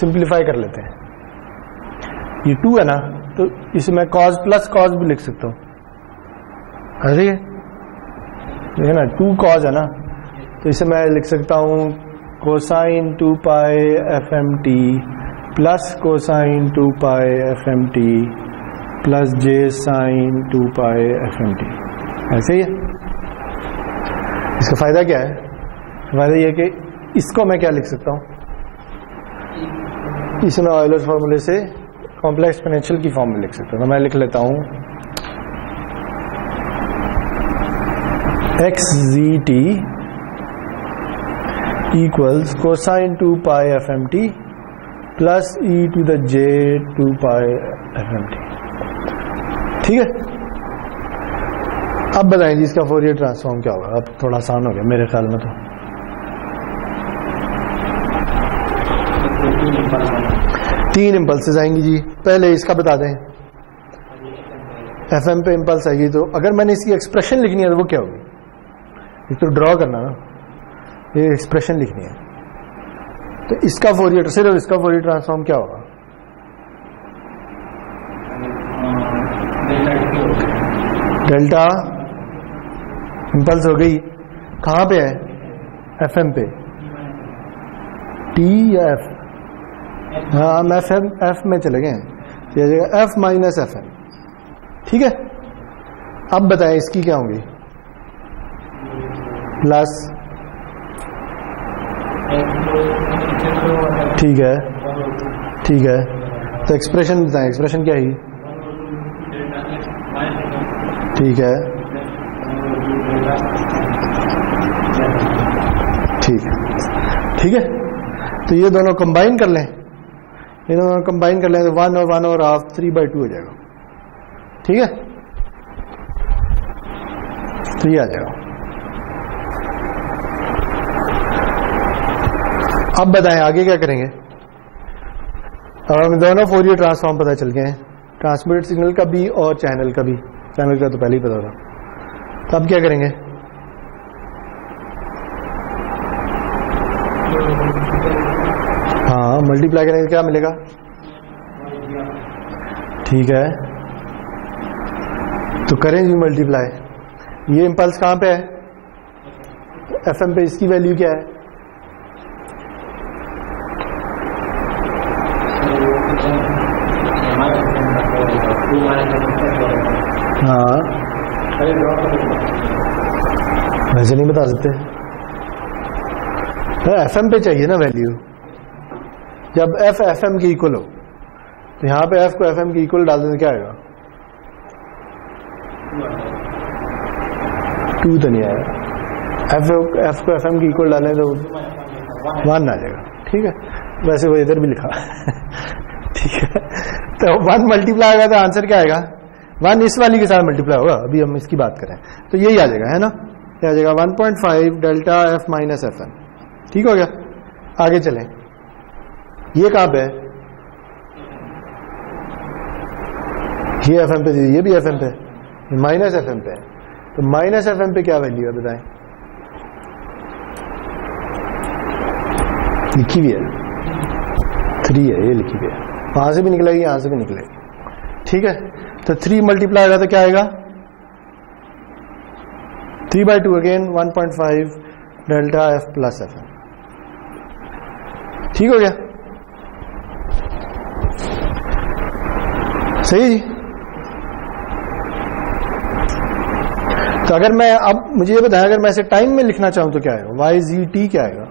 سمپلیفائی کر لیتے ہیں. یہ 2 ہے نا, تو اسے میں کاز پلس کاز بھی لکھ سکتا ہوں. ایسے ہی ہے نا, 2 کاز ہے نا, تو اسے میں لکھ سکتا ہوں cosine 2 pi F M T plus cosine 2 pi F M T plus J sine 2 pi F M T. ایسے ہی ہے. اس کا فائدہ کیا ہے؟ فائدہ یہ کہ اس کو میں کیا لکھ سکتا ہوں؟ اس میں آئلر فارمولے سے کمپلیکس ایکسپونینشیل کی فارم میں لکھ سکتا ہوں. تو میں لکھ لیتا ہوں x z t equals cosine 2 pi F M T plus e to the j 2 pi F M t. ٹھیک ہے, اب بتائیں جی اس کا فورئر ٹرانسفارم کیا ہوگا؟ اب تھوڑا آسان ہو گیا میرے خیال میں. تو 3 امپلسز آئیں گی جی. پہلے اس کا بتا دیں, ایف ایم پہ امپلس آئے گی, تو اگر میں نے اس کی ایکسپریشن لکھنی ہے تو وہ کیا ہوگی؟ ایک تو ڈرا کرنا نا, یہ ایکسپریشن لکھنی ہے. تو اس کا فورئر, صرف اس کا فورئر ٹرانسفارم کیا ہوگا؟ ڈیلٹا امپلس ہو گئی, کہاں پہ ہے؟ ایف ایم پہ. ٹی یا ایف؟ ہاں ہم ایف میں چلے گئے, ایف مائنس ایف ایم. ٹھیک ہے, اب بتائیں اس کی کیا ہوں گی؟ پلس. ٹھیک ہے, ٹھیک ہے, تو ایکسپریشن بتائیں, ایکسپریشن کیا ہے؟ ٹھیک ہے, ٹھیک ہے, ٹھیک ہے. تو یہ دونوں کمبائن کر لیں, انہوں کمبائن کر لیں تو 1 اور 1 اور ہاف 3/2 ہو جائے گا. ٹھیک ہے 3 آ جائے گا. اب بتائیں آگے کیا کریں گے. اب ہمیں دونوں فورئر ٹرانسفارم پتہ چل گئے ہیں, ٹرانسمیٹڈ سگنل کا بھی اور چینل کا بھی. چینل کا تو پہلے ہی پتا تھا. تو اب کیا کریں گے؟ ہاں ملٹی پلائی کریں گے, کیا ملے گا؟ ٹھیک ہے تو کریں جی ملٹی پلائی. یہ امپلس کہاں پہ ہے؟ ایف ایم پہ. اس کی ویلیو کیا ہے؟ ہاں ویسے نہیں بتا سکتے, ایف ایم پہ چاہیے نا ویلیو. جب ایف ایف ایم کے ایکول ہو تو یہاں پہ ایف کو ایف ایم کے ایکول ڈال دیں تو کیا آئے گا؟ 2 تو نہیں آئے گا. ایف کو ایف ایم کے ایکول ڈالیں تو 1 آ جائے گا. ٹھیک ہے ویسے وہ ادھر بھی لکھا. ٹھیک ہے تو 1 ملٹی پلائی ہوگا تو آنسر کیا آئے گا؟ 1 اس والی کے ساتھ ملٹی پلائی ہوگا. ابھی ہم اس کی بات کریں تو یہی آ جائے گا, ہے نا. کیا آ جائے گا؟ 1.5 delta F minus F M. ٹھیک ہو گیا. آگے چلیں. یہ کہاں پہ ہے؟ یہ ایف ایم پہ, یہ بھی ایف ایم پہ, مائنس ایف ایم پہ ہے. تو مائنس ایف ایم پہ کیا ویلیو ہے بتائیں؟ لکھی ہوئی ہے 3 ہے, یہ لکھی ہوئی ہے. وہاں سے بھی نکلے گی, یہاں سے بھی نکلے گی. ٹھیک ہے تو 3 ملٹی پلائی ہوگا تو کیا آئے گا؟ 3/2 again 1.5 delta F plus F M. ٹھیک ہو گیا. صحیح جی. تو اگر میں اب مجھے یہ بتائیں اگر میں اسے ٹائم میں لکھنا چاہوں تو کیا آئے گا؟ وائی زی ٹی کیا آئے گا؟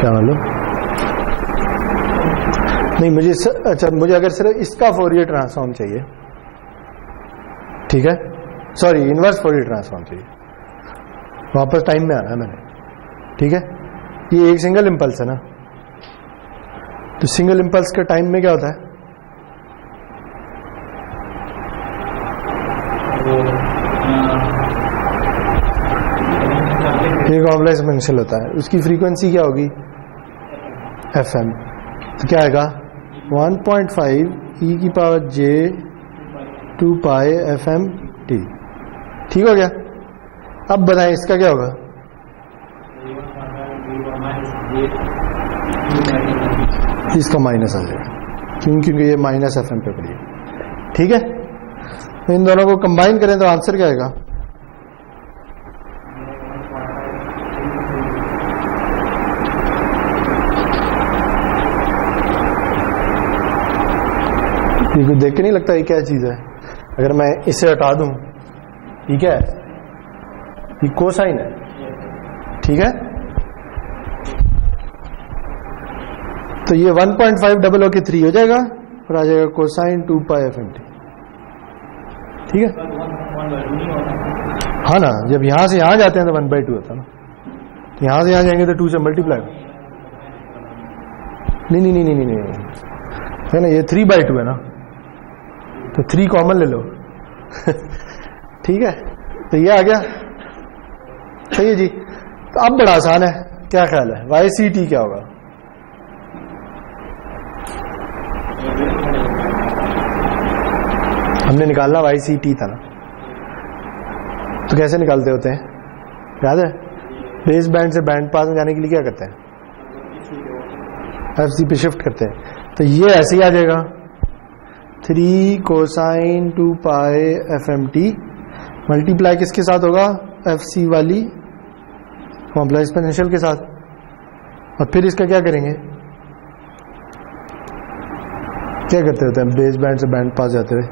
کیا معلوم نہیں مجھے. اچھا مجھے اگر صرف اس کا فورئر ٹرانسفارم چاہیے, ٹھیک ہے, سوری انورس فورئر ٹرانسفارم چاہیے, واپس ٹائم میں آنا ہے میں نے. ٹھیک ہے یہ ایک سنگل امپلس ہے نا, تو سنگل امپلس کا ٹائم میں کیا ہوتا ہے؟ یہ کمپلیکس ایکسپوننشیل ہوتا ہے. اس کی فریکوینسی کیا ہوگی؟ F M. تو کیا آئے گا؟ 1.5 ای کی پاور جے 2 پائے ایف ایم ٹی. ٹھیک ہو گیا. اب بتائیں اس کا کیا ہوگا؟ اس کا مائنس آ جائے گا کیونکہ یہ مائنس ایف ایم پہ پڑی ہے. ٹھیک ہے ان دونوں کو کمبائن کریں تو آنسر کیا آئے گا؟ دیکھ کے نہیں لگتا یہ کیا چیز ہے؟ اگر میں اسے ہٹا دوں, ٹھیک ہے, یہ کوسائن ہے, ٹھیک ہے, تو یہ 1.5 ڈبل ہو کے 3 ہو جائے گا اور آ جائے گا cosine 2 pi f M t. ٹھیک ہے ہاں نا, جب یہاں سے یہاں جاتے ہیں تو 1/2 ہوتا نا, یہاں سے یہاں جائیں گے تو 2 سے ملٹی پلائی. نہیں ہے نا, یہ 3/2 ہے نا, تو 3 کامن لے لو. ٹھیک ہے تو یہ آ گیا. صحیح ہے جی. تو اب بڑا آسان ہے, کیا خیال ہے وائی سی ٹی کیا ہوگا؟ ہم نے نکالنا وائی سی ٹی تھا نا, تو کیسے نکالتے ہوتے ہیں یاد ہے؟ بیس بینڈ سے بینڈ پاس میں جانے کے لیے کیا کرتے ہیں؟ ایف سی پہ شفٹ کرتے ہیں. تو یہ ایسے ہی آ جائے گا 3 cosine 2 pi F M T multi پلائی کس کے ساتھ ہوگا؟ ایف سی والی کمپلیکس ایکسپوننشیل کے ساتھ. اور پھر اس کا کیا کریں گے؟ کیا کرتے ہوتے ہیں بیس بینڈ سے بینڈ پاس جاتے ہوئے؟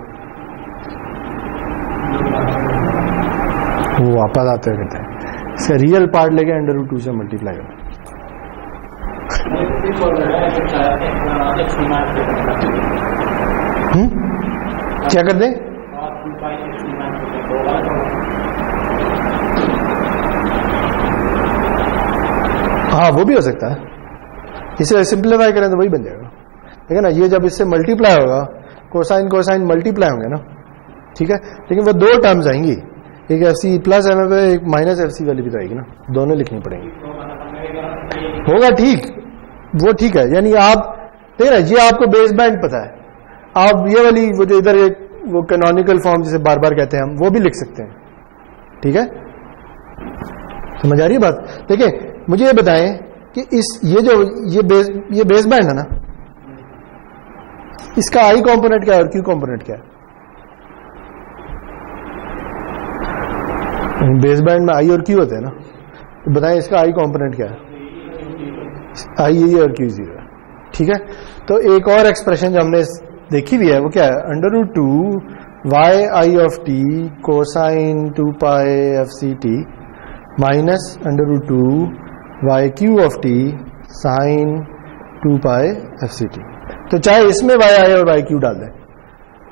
وہ واپس آتے ہوئے کہتے ہیں اس کا ریئل پارٹ لے کے √2 سے ملٹی پلائی کرتے ہیں. کیا کر دیں؟ ہاں وہ بھی ہو سکتا ہے, اسے سمپلیفائی کریں تو وہی بن جائے گا. ٹھیک ہے نا, یہ جب اس سے ملٹیپلائی ہوگا کوسائن کوسائن ملٹیپلائی ہوں گے نا, ٹھیک ہے, لیکن وہ دو ٹرمز آئیں گی, ایک ایف سی پلس ایم ایف ہے, ایک مائنس ایف سی والی بھی تو آئے گی نا, دونوں لکھنی پڑیں گی. ہوگا ٹھیک, وہ ٹھیک ہے. یعنی آپ دیکھ رہے یہ آپ کو بیس بینڈ پتا ہے, آپ یہ والی وہ جو ادھر ایک وہ کینونیکل فارم جسے بار بار کہتے ہیں ہم, وہ بھی لکھ سکتے ہیں. ٹھیک ہے, سمجھ آ رہی ہے بات. دیکھیں مجھے یہ بتائیں کہ یہ بیس بینڈ ہے نا, اس کا آئی کمپوننٹ کیا ہے اور کیو کمپوننٹ کیا ہے؟ بیس بینڈ میں آئی اور کیو ہوتے ہیں نا, تو بتائیں اس کا آئی کمپوننٹ کیا ہے؟ آئی یہی اور کیو زیرو ہے. ٹھیک ہے, تو ایک اور ایکسپریشن جو ہم نے دیکھی بھی ہے وہ کیا ہے, under root 2 Y I of T cosine 2 pi F C T minus under root 2 Y Q of T sine 2 pi F C T. تو چاہے اس میں وائی آئی اور وائی کیو ڈال دیں,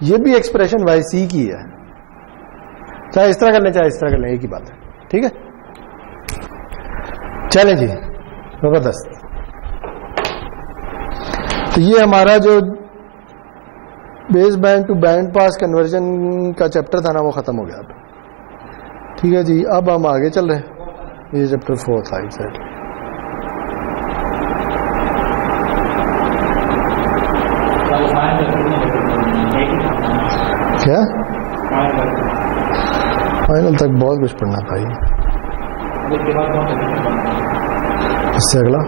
یہ بھی ایکسپریشن وائی سی کی ہے, چاہے اس طرح کر لیں چاہے اس طرح کر لیں, ایک ہی بات ہے. ٹھیک ہے, چلیں جی, زبردست. تو یہ ہمارا جو base band to band pass conversion کا چیپٹر تھا نا وہ ختم ہو گیا اب. ٹھیک ہے جی, اب ہم آگے چل رہے ہیں, یہ چیپٹر 4 تھا اس سائڈ. کیا فائنل تک بہت کچھ پڑھنا تھا, اس سے اگلا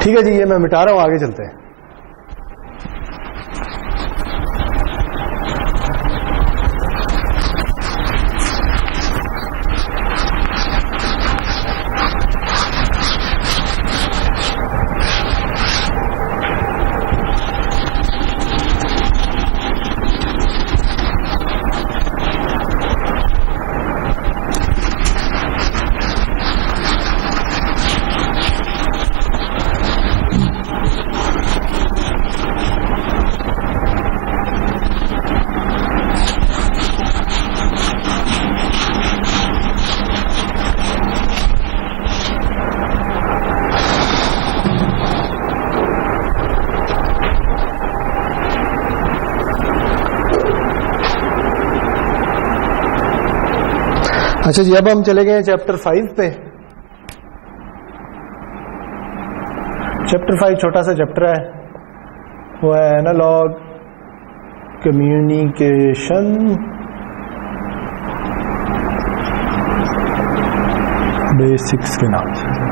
ٹھیک ہے جی, یہ میں مٹا رہا ہوں, آگے چلتے ہیں. اچھا جی, اب ہم چلے گئے چیپٹر 5 پہ. چیپٹر 5 چھوٹا سا چیپٹر ہے, وہ ہے اینالاگ کمیونیکیشن بیسکس کے نام سے.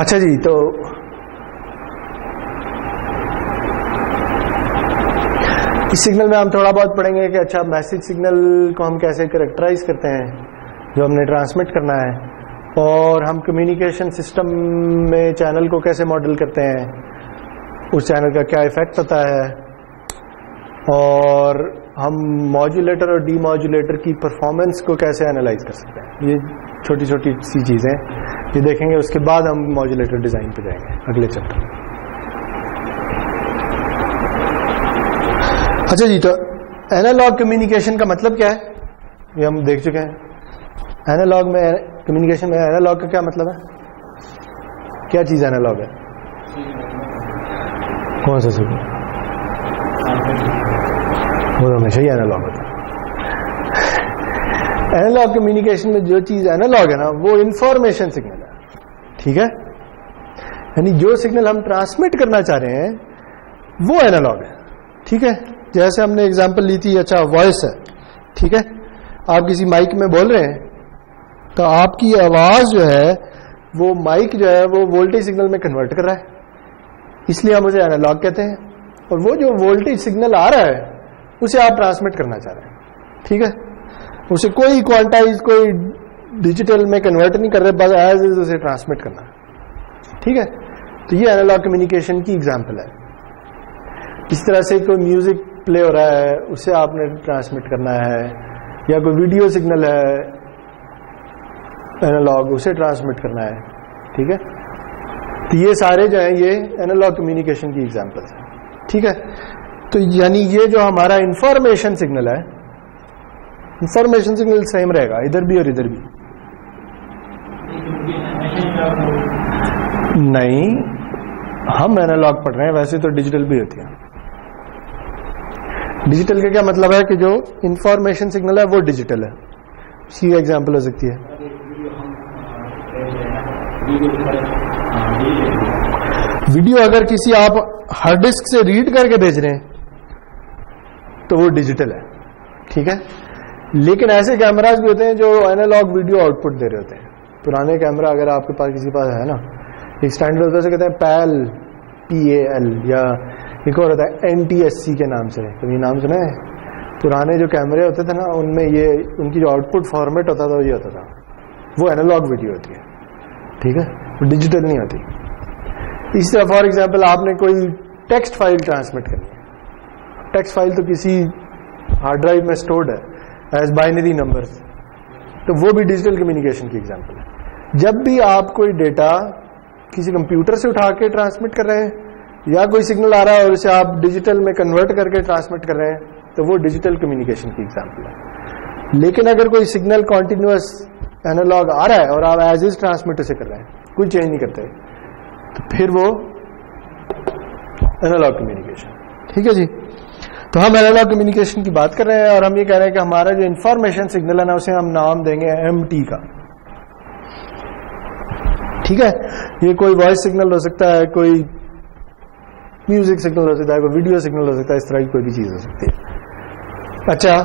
اچھا جی, تو اس سگنل میں ہم تھوڑا بہت پڑھیں گے کہ اچھا میسج سگنل کو ہم کیسے کریکٹرائز کرتے ہیں جو ہم نے ٹرانسمٹ کرنا ہے, اور ہم کمیونیکیشن سسٹم میں چینل کو کیسے ماڈل کرتے ہیں, اس چینل کا کیا ایفیکٹ ہوتا ہے, اور ہم ماڈولیٹر اور ڈی ماڈولیٹر کی پرفارمنس کو کیسے انالائز کر سکتے ہیں. یہ چھوٹی چھوٹی سی چیزیں یہ دیکھیں گے. اس کے بعد ہم ماڈولیٹر ڈیزائن پہ جائیں گے اگلے چیپٹر میں. اچھا جی, تو اینالاگ کمیونیکیشن کا مطلب کیا ہے یہ ہم دیکھ چکے ہیں. اینالاگ میں کمیونیکیشن میں اینالاگ کا کیا مطلب ہے, کیا چیز اینالاگ ہے, کون سا سیگنل, وہ ہمیشہ ہی اینالاگ ہوتا ہے. اینالاگ کمیونیکیشن میں جو چیز اینالاگ ہے نا وہ انفارمیشن سگنل ہے. ٹھیک ہے, یعنی جو سگنل ہم ٹرانسمٹ کرنا چاہ رہے ہیں وہ اینالاگ ہے. ٹھیک ہے, جیسے ہم نے اگزامپل لی تھی, اچھا وائس ہے, ٹھیک ہے, آپ کسی مائک میں بول رہے ہیں تو آپ کی آواز جو ہے وہ مائک جو ہے وہ وولٹیج سگنل میں کنورٹ کر رہا ہے, اس لیے ہم اسے اینالاگ کہتے ہیں. اور وہ جو وولٹیج سگنل آ رہا ہے اسے آپ ٹرانسمٹ کرنا چاہ رہے ہیں. ٹھیک ہے, اسے کوئی کوانٹائز کوئی ڈیجیٹل میں کنورٹ نہیں کر رہے, بس ایز از اسے ٹرانسمٹ کرنا. ٹھیک ہے, تو یہ اینالاگ کمیونیکیشن کی ایگزامپل ہے. اس طرح سے کوئی میوزک پلے ہو رہا ہے, اسے آپ نے ٹرانسمٹ کرنا ہے, یا کوئی ویڈیو سگنل ہے اینالاگ, اسے ٹرانسمٹ کرنا ہے. ٹھیک ہے, تو یہ سارے جو ہیں یہ اینالاگ کمیونیکیشن کی ایگزامپلس ہیں. ٹھیک ہے, تو یعنی یہ جو ہمارا انفارمیشن سگنل ہے, انفارمیشن سگنل سیم رہے گا ادھر بھی اور ادھر بھی. نہیں, ہم اینالاگ پڑھ رہے ہیں, ویسے تو ڈیجیٹل بھی ہوتی ہے. ڈیجیٹل کا کیا مطلب ہے کہ جو انفارمیشن سگنل ہے وہ ڈیجیٹل ہے. اس کی ایگزامپل ہو سکتی ہے ویڈیو, اگر کسی آپ ہارڈ ڈسک سے ریڈ کر کے بھیج رہے ہیں تو وہ ڈیجیٹل ہے. ٹھیک ہے, لیکن ایسے کیمراز بھی ہوتے ہیں جو اینالاگ ویڈیو آؤٹ پٹ دے رہے ہوتے ہیں. پرانے کیمرہ اگر آپ کے پاس کسی پاس ہے نا, ایک اسٹینڈرڈ ہوتا ہے اسے کہتے ہیں پیل, PAL, یا ایک اور ہوتا ہے NTSC کے نام سے. کبھی نام سنا ہے؟ پرانے جو کیمرے ہوتے تھے نا ان میں یہ ان کی جو آؤٹ پٹ فارمیٹ ہوتا تھا وہ یہ ہوتا تھا, وہ اینالاگ ویڈیو ہوتی ہے. ٹھیک ہے, وہ ڈیجیٹل نہیں ہوتی. اس طرح فار ایگزامپل آپ نے کوئی ٹیکسٹ فائل ٹرانسمٹ کرنی ہے. ٹیکسٹ فائل تو کسی ہارڈ ڈرائیو میں اسٹورڈ ہے ایز بائنری نمبرز, تو وہ بھی ڈیجیٹل کمیونیکیشن کی ایگزامپل ہے. جب بھی آپ کوئی ڈیٹا کسی کمپیوٹر سے اٹھا کے ٹرانسمٹ کر رہے ہیں یا کوئی سگنل آ رہا ہے اور اسے آپ ڈیجیٹل میں کنورٹ کر کے ٹرانسمٹ کر رہے ہیں تو وہ ڈیجیٹل کمیونیکیشن کی ایگزامپل ہے. لیکن اگر کوئی سگنل کنٹینیوس اینالاگ آ رہا ہے اور آپ ایز از ٹرانسمٹ اسے کر رہے ہیں, کوئی چینج نہیں کرتے, تو پھر وہ اینالاگ کمیونیکیشن. ٹھیک ہے جی, تو ہم اینالاگ کمیونیکیشن کی بات کر رہے ہیں اور ہم یہ کہہ رہے ہیں کہ ہمارا جو انفارمیشن سگنل ہے نا اسے ہم نام دیں گے MT کا. ٹھیک ہے, یہ کوئی وائس سگنل ہو سکتا ہے, کوئی میوزک سگنل ہو سکتا ہے, کوئی ویڈیو سگنل ہو سکتا ہے, اس طرح کی کوئی بھی چیز ہو سکتی ہے. اچھا,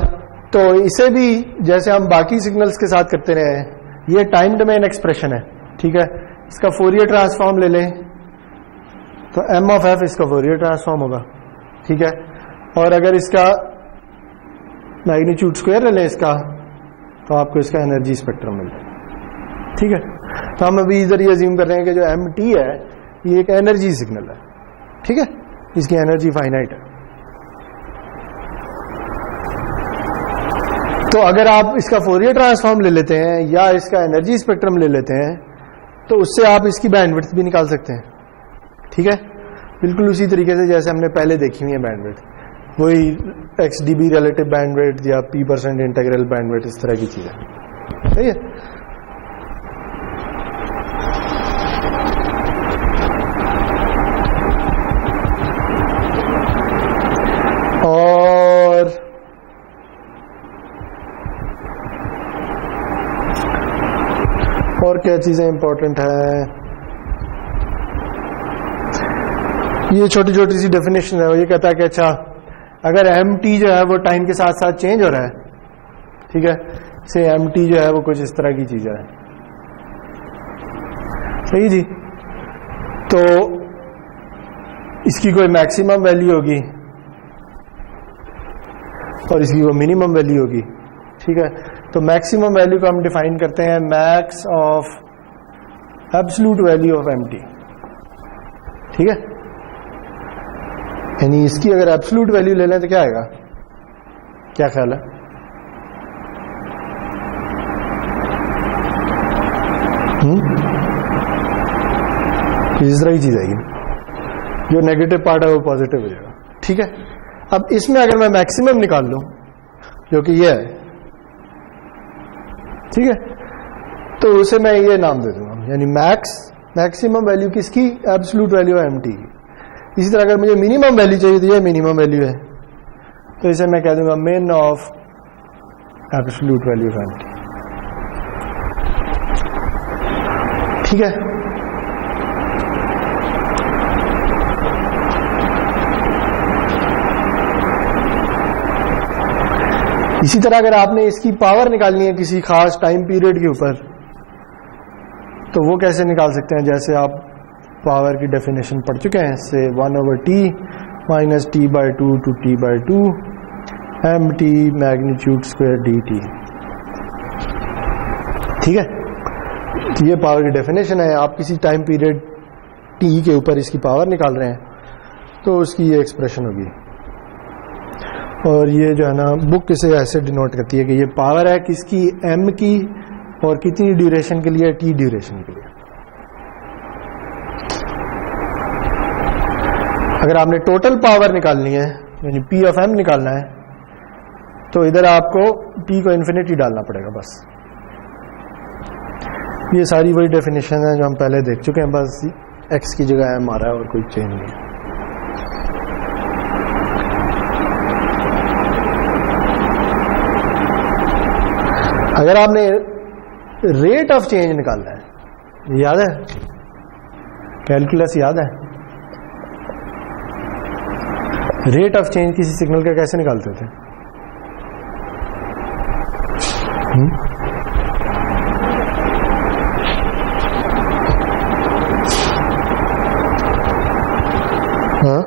تو اسے بھی جیسے ہم باقی سگنلز کے ساتھ کرتے رہے ہیں, یہ ٹائم ڈومین ایکسپریشن ہے. ٹھیک ہے, اس کا فورئر ٹرانسفارم لے لیں تو M(f) اس کا فورئر ٹرانسفارم ہوگا. ٹھیک ہے, اور اگر اس کا میگنیچیوڈ اسکوائر لے لیں اس کا, تو آپ کو اس کا انرجی اسپیکٹرم مل جائے. ٹھیک ہے, تو ہم ابھی ادھر یہ ازیوم کر رہے ہیں کہ جو MT ہے یہ ایک انرجی سگنل ہے. ٹھیک ہے, اس کی انرجی فائنائٹ ہے. تو اگر آپ اس کا فورئر ٹرانسفارم لے لیتے ہیں یا اس کا انرجی اسپیکٹرم لے لیتے ہیں تو اس سے آپ اس کی بینڈ وڈتھ بھی نکال سکتے ہیں. ٹھیک ہے, بالکل اسی طریقے سے جیسے ہم نے پہلے دیکھی ہوئی ہے بینڈ وڈتھ, وہی XdB ریلیٹو بینڈ وڈتھ یا P% انٹیگرل بینڈ وڈتھ, اس طرح کی چیز ہے. صحیح ہے. اور کیا چیزیں امپورٹنٹ ہیں, یہ چھوٹی چھوٹی سی ڈیفینیشن ہے. وہ یہ کہتا ہے کہ اچھا اگر MT جو ہے وہ ٹائم کے ساتھ ساتھ چینج ہو رہا ہے, ٹھیک ہے, سے MT جو ہے وہ کچھ اس طرح کی چیز ہے. صحیح جی, تو اس کی کوئی میکسیمم ویلیو ہوگی اور اس کی کوئی منیمم ویلیو ہوگی. ٹھیک ہے, تو میکسیمم ویلیو کو ہم ڈیفائن کرتے ہیں max of absolute value of MT. ٹھیک ہے, یعنی اس کی اگر ایبسلوٹ ویلیو لے لیں تو کیا آئے گا, کیا خیال ہے؟ اس طرح کی چیز آئے گی, جو نیگیٹو پارٹ ہے وہ پازیٹو ہو جائے گا. ٹھیک ہے, اب اس میں اگر میں میکسیمم نکال لوں جو کہ یہ ہے, ٹھیک ہے, تو اسے میں یہ نام دے دوں گا, یعنی میکسیمم ویلیو کس کی, ایبسلوٹ ویلیو MT کی. اسی طرح اگر مجھے منیمم ویلیو چاہیے تو یہ منیمم ویلیو ہے, تو اسے میں کہہ دوں گا mean of absolute value of MT. ٹھیک ہے, اسی طرح اگر آپ نے اس کی پاور نکالنی ہے کسی خاص ٹائم پیریڈ کے اوپر تو وہ کیسے نکال سکتے ہیں, جیسے آپ پاور کی ڈیفینیشن پڑھ چکے ہیں, سے 1/t - t/2 to t/2 MT magnitude square dt. ٹھیک ہے. تو یہ پاور کی ڈیفینیشن ہے. آپ کسی ٹائم پیریڈ ٹی کے اوپر اس کی پاور نکال رہے ہیں تو اس کی یہ ایکسپریشن ہوگی. اور یہ جو ہے نا بک اسے ایسے ڈینوٹ کرتی ہے کہ یہ پاور ہے کس کی, ایم کی, اور کتنی ڈیوریشن کے لیے, ٹی ڈیوریشن کے لیے. اگر آپ نے ٹوٹل پاور نکالنی ہے یعنی پی آف ایم نکالنا ہے تو ادھر آپ کو پی کو انفینٹی ڈالنا پڑے گا. بس یہ ساری وہی ڈیفینیشن ہیں جو ہم پہلے دیکھ چکے ہیں, بس ایکس کی جگہ ایم آ رہا ہے اور کوئی چینج نہیں ہے. اگر آپ نے ریٹ آف چینج نکالنا ہے, یاد ہے کیلکولس یاد ہے, ریٹ آف چینج کسی سگنل کا کیسے نکالتے تھے؟ ہاں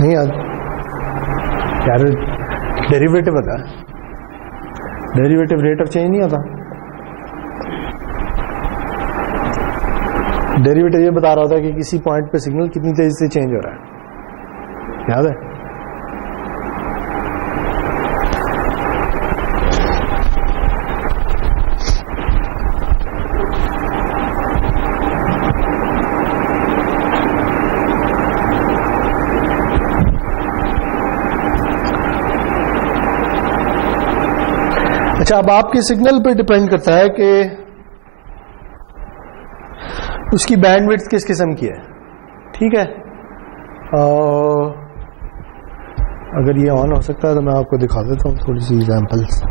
نہیں یاد یار, ڈیریویٹو ہوتا ہے, ڈیریویٹو ریٹ آف چینج نہیں ہوتا. ڈیریویٹو یہ بتا رہا ہوتا ہے کہ کسی پوائنٹ پہ سگنل کتنی تیزی سے چینج ہو رہا ہے. یاد ہے؟ اچھا, اب آپ کے سگنل پہ ڈپینڈ کرتا ہے کہ اس کی بینڈ وڈتھ کس قسم کی ہے. ٹھیک ہے, اگر یہ آن ہو سکتا ہے تو میں آپ کو دکھا دیتا ہوں تھوڑی سی ایگزامپلس.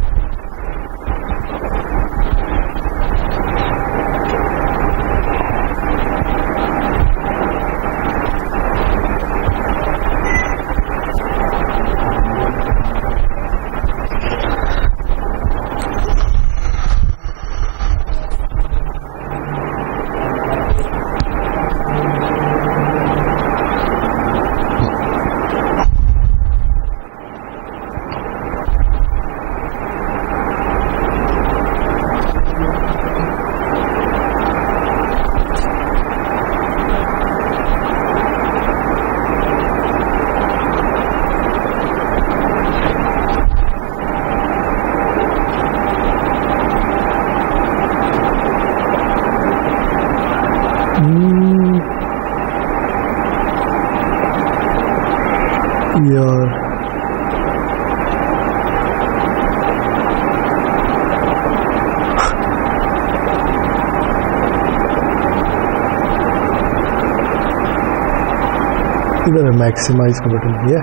ادھر میکسیمائز کا بٹن دیا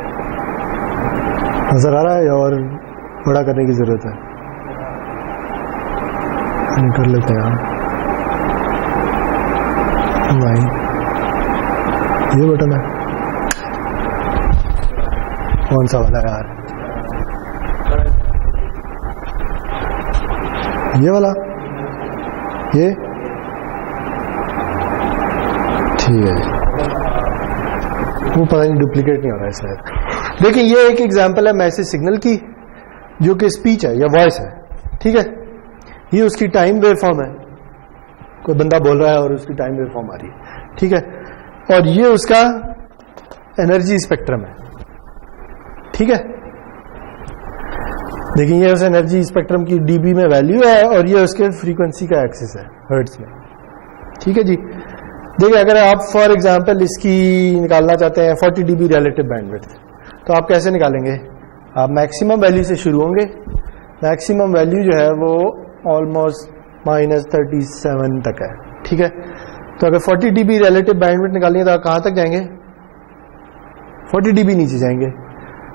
نظر آ رہا ہے اور بڑا کرنے کی ضرورت ہے. کر لیتے ہیں لائن, یہ بٹن ہے کون سا والا یار, یہ والا, یہ ٹھیک ہے. وہ پتہ نہیں ڈپلیکیٹ نہیں ہو رہا ہے شاید. دیکھیں یہ ایک ایگزامپل ہے میسج سگنل کی جو کہ اسپیچ ہے یا وائس ہے. ٹھیک ہے, یہ اس کی ٹائم ویو فارم ہے, کوئی بندہ بول رہا ہے اور اس کی ٹائم ویو فارم آ رہی ہے. ٹھیک ہے, اور یہ اس کا انرجی اسپیکٹرم ہے. ٹھیک ہے, دیکھیں یہ اس انرجی اسپیکٹرم کی ڈی بی میں ویلیو ہے اور یہ اس کے فریکوینسی کا ایکسس ہے ہرٹز میں. ٹھیک ہے جی, دیکھیں اگر آپ فار ایگزامپل اس کی نکالنا چاہتے ہیں 40 dB ریلیٹو بینڈ وڈتھ, تو آپ کیسے نکالیں گے؟ آپ میکسیمم ویلیو سے شروع ہوں گے. میکسیمم ویلیو جو ہے وہ آلموسٹ -37 تک ہے. ٹھیک ہے, تو اگر 40 dB ریلیٹو بینڈ وڈتھ نکالنی ہے تو آپ کہاں تک جائیں گے؟ 40 dB نیچے جائیں گے,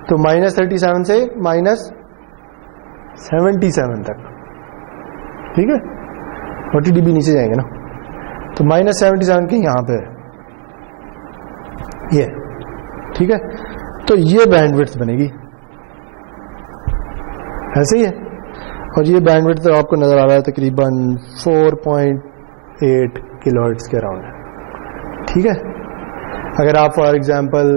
تو -37 سے -77 تک. ٹھیک ہے, 40 dB نیچے جائیں گے نا, تو -77 کی یہاں پہ یہ. ٹھیک ہے, تو یہ بینڈ وڈتھ بنے گی ایسے ہی ہے. اور یہ بینڈ وڈتھ آپ کو نظر آ رہا ہے تقریباً 4.8 کلو ہرٹز کے اراؤنڈ ہے. ٹھیک ہے, اگر آپ for example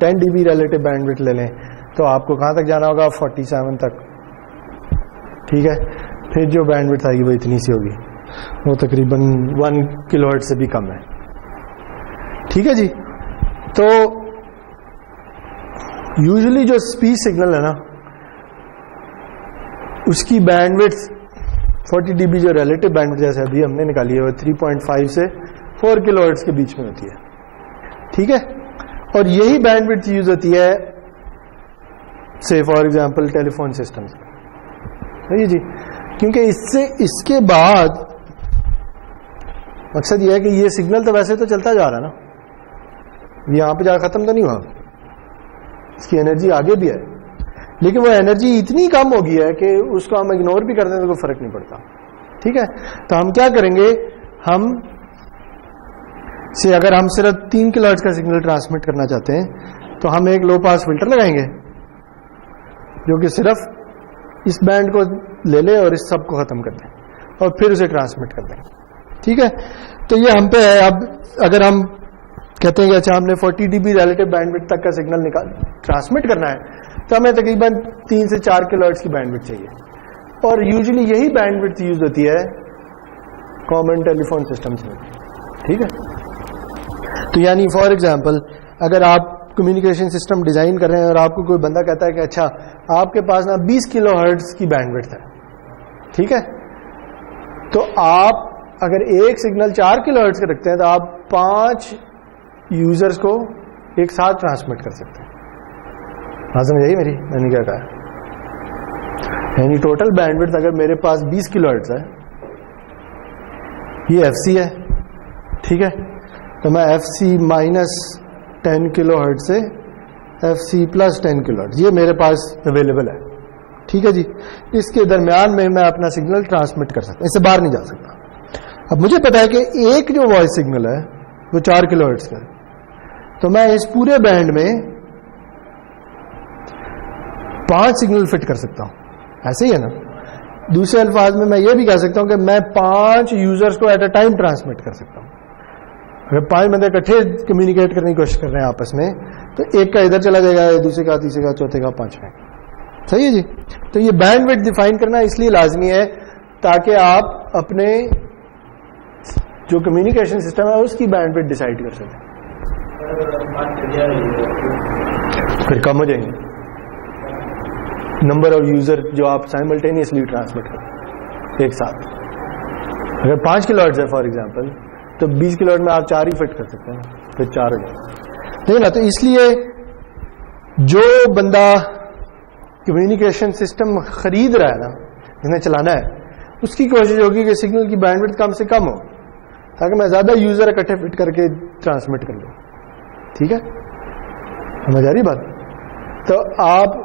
10 dB relative bandwidth لے لیں تو آپ کو کہاں تک جانا ہوگا؟ 47 تک. ٹھیک ہے, پھر جو بینڈ وڈتھ آئے گی وہ اتنی سی ہوگی, وہ تقریباً 1 کلو ہرٹز سے بھی کم ہے. ٹھیک ہے جی. تو یوزلی جو اسپیچ سگنل ہے نا اس کی بینڈ وڈتھ 40 dB جو ریلیٹو بینڈ وڈتھ جیسے ابھی ہم نے نکالی ہے وہ 3.5 سے 4 کلو ہرٹز کے بیچ میں ہوتی ہے. ٹھیک ہے. اور یہی بینڈ وڈتھ یوز ہوتی ہے سے for example telephone system سے جی, کیونکہ اس کے بعد مقصد یہ ہے کہ یہ سگنل تو ویسے تو چلتا جا رہا نا, یہاں پہ جا ختم تو نہیں ہوا, اس کی انرجی آگے بھی ہے, لیکن وہ انرجی اتنی کم ہو گئی ہے کہ اس کو ہم اگنور بھی کر دیں تو کوئی فرق نہیں پڑتا. ٹھیک ہے. تو ہم کیا کریں گے, ہم سے اگر ہم صرف 3 کلو ہرٹز کا سگنل ٹرانسمٹ کرنا چاہتے ہیں تو ہم ایک لو پاس فلٹر لگائیں گے جو کہ صرف اس بینڈ کو لے لے اور اس سب کو ختم کر دیں اور پھر اسے ٹرانسمٹ کر دیں. ٹھیک ہے. تو یہ ہم پہ ہے. اب اگر ہم کہتے ہیں کہ اچھا ہم نے 40 dB ریلیٹو بینڈ وڈتھ تک کا سگنل ٹرانسمٹ کرنا ہے تو ہمیں تقریباً 3 سے 4 کلو ہرٹز کی بینڈ وڈتھ چاہیے, اور یوزلی یہی بینڈ وڈتھ یوز ہوتی ہے کامن ٹیلی فون سسٹمس میں. ٹھیک ہے. تو یعنی فار ایگزامپل اگر آپ کمیونیکیشن سسٹم ڈیزائن کر رہے ہیں اور آپ کو کوئی بندہ کہتا ہے کہ اچھا آپ کے پاس نا 20 کلو ہرٹز کی بینڈ وڈتھ ہے, ٹھیک ہے, تو آپ اگر ایک سگنل 4 کلو ہرٹز کا رکھتے ہیں تو آپ 5 یوزرز کو ایک ساتھ ٹرانسمٹ کر سکتے ہیں. ہاں سمجھ میری میں نے کیا کہا, یعنی ٹوٹل بینڈ وڈتھ اگر میرے پاس 20 کلو ہرٹز ہے, یہ ایف سی ہے, ٹھیک ہے, تو میں ایف سی مائنس 10 کلو ہرٹز سے ایف سی پلس 10 کلو ہرٹز یہ میرے پاس اویلیبل ہے. ٹھیک ہے جی. اس کے درمیان میں اپنا سگنل ٹرانسمٹ کر سکتا ہوں, اس سے باہر نہیں جا سکتا. اب مجھے پتا ہے کہ ایک جو وائس سگنل ہے وہ 4 کلو ہرٹز کا ہے, تو میں اس پورے بینڈ میں 5 سگنل فٹ کر سکتا ہوں. ایسے ہی ہے نا. دوسرے الفاظ میں یہ بھی کہہ سکتا ہوں کہ میں 5 یوزرز کو ایٹ اے ٹائم ٹرانسمٹ کر سکتا ہوں. اگر 5 بندے اکٹھے کمیونیکیٹ کرنے کی کوشش کر رہے ہیں آپس میں تو ایک کا ادھر چلا جائے گا, دوسرے کا, تیسرے کا, چوتھے کا, 5واں. صحیح ہے جی. تو یہ بینڈ وڈتھ ڈیفائن کرنا اس لیے لازمی ہے تاکہ آپ اپنے جو کمیونیکیشن سسٹم ہے اس کی بینڈ وڈتھ ڈیسائیڈ کر سکیں. پھر کم ہو جائیں گے نمبر آف یوزر جو آپ سائملٹینیسلی ٹرانسمٹ کریں ایک ساتھ. اگر 5 کلو ہرٹز ہے فار ایگزامپل تو 20 کلو ہرٹز میں آپ 4 ہی فٹ کر سکتے ہیں, پھر 4 ہو جائے. ٹھیک ہے نا. تو اس لیے جو بندہ کمیونیکیشن سسٹم خرید رہا ہے نا, جس نے چلانا ہے, اس کی کوشش ہوگی کہ سگنل کی بینڈ وڈتھ کم سے کم ہو تاکہ میں زیادہ یوزر اکٹھے فٹ کر کے ٹرانسمٹ کر لوں. ٹھیک ہے, سمجھ آ رہی بات. تو آپ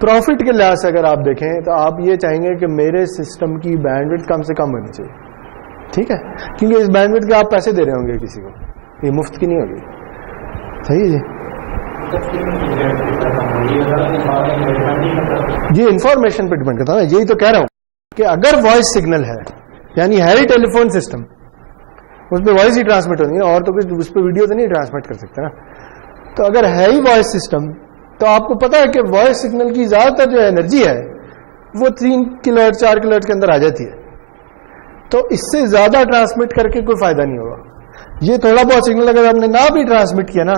پروفٹ کے لحاظ سے اگر آپ دیکھیں تو آپ یہ چاہیں گے کہ میرے سسٹم کی بینڈ وڈتھ کم سے کم ہونی چاہیے. ٹھیک ہے, کیونکہ اس بینڈ وڈتھ کے آپ پیسے دے رہے ہوں گے کسی کو, یہ مفت کی نہیں ہوگی. صحیح ہے جی. یہ انفارمیشن پہ ڈپینڈ کرتا ہے. یہی تو کہہ رہا ہوں کہ اگر وائس سگنل ہے یعنی ہے ہی ٹیلی فون سسٹم, اس پہ وائس ہی ٹرانسمٹ ہونی ہے, اور تو کچھ اس پہ ویڈیو تو نہیں ٹرانسمٹ کر سکتے نا. تو اگر ہے ہی وائس سسٹم تو آپ کو پتا ہے کہ وائس سگنل کی زیادہ تر جو انرجی ہے وہ 3 کلو ہرٹز 4 کلو ہرٹز کے اندر آ جاتی ہے. تو اس سے زیادہ ٹرانسمٹ کر کے کوئی فائدہ نہیں ہوگا. یہ تھوڑا بہت سگنل اگر ہم نے نہ بھی ٹرانسمٹ کیا نا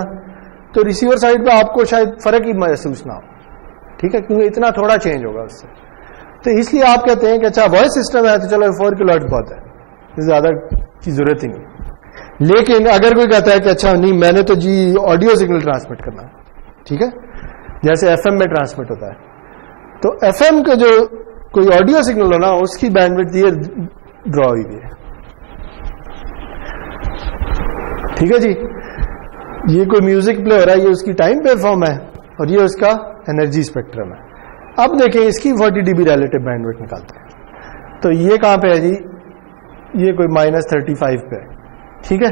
تو ریسیور سائڈ پہ آپ کو شاید فرق ہی محسوس نہ ہو. ٹھیک ہے, کیونکہ اتنا تھوڑا چینج ہوگا اس سے. تو اس لیے آپ کہتے ہیں کہ اچھا وائس سسٹم ہے تو چلو 4 کلو ہرٹز بہت ہے, زیادہ کی ضرورت ہی نہیں. لیکن اگر کوئی کہتا ہے کہ اچھا نہیں میں نے تو جی آڈیو سگنل ٹرانسمٹ کرنا ہے, ٹھیک ہے, جیسے ایف ایم میں ٹرانسمٹ ہوتا ہے, تو ایف ایم کا جو کوئی آڈیو سگنل ہونا اس کی بینڈ وڈتھ یہ ڈرا ہوئی ہے. ٹھیک ہے جی. یہ کوئی میوزک پلے ہو رہا ہے, یہ اس کی ٹائم ویو فارم ہے اور یہ اس کا انرجی اسپیکٹرم ہے. اب دیکھیں اس کی 40 dB ریلیٹو بینڈ وڈتھ نکالتے ہیں. تو یہ کہاں پہ ہے جی, یہ کوئی -35 پہ ہے. ٹھیک ہے,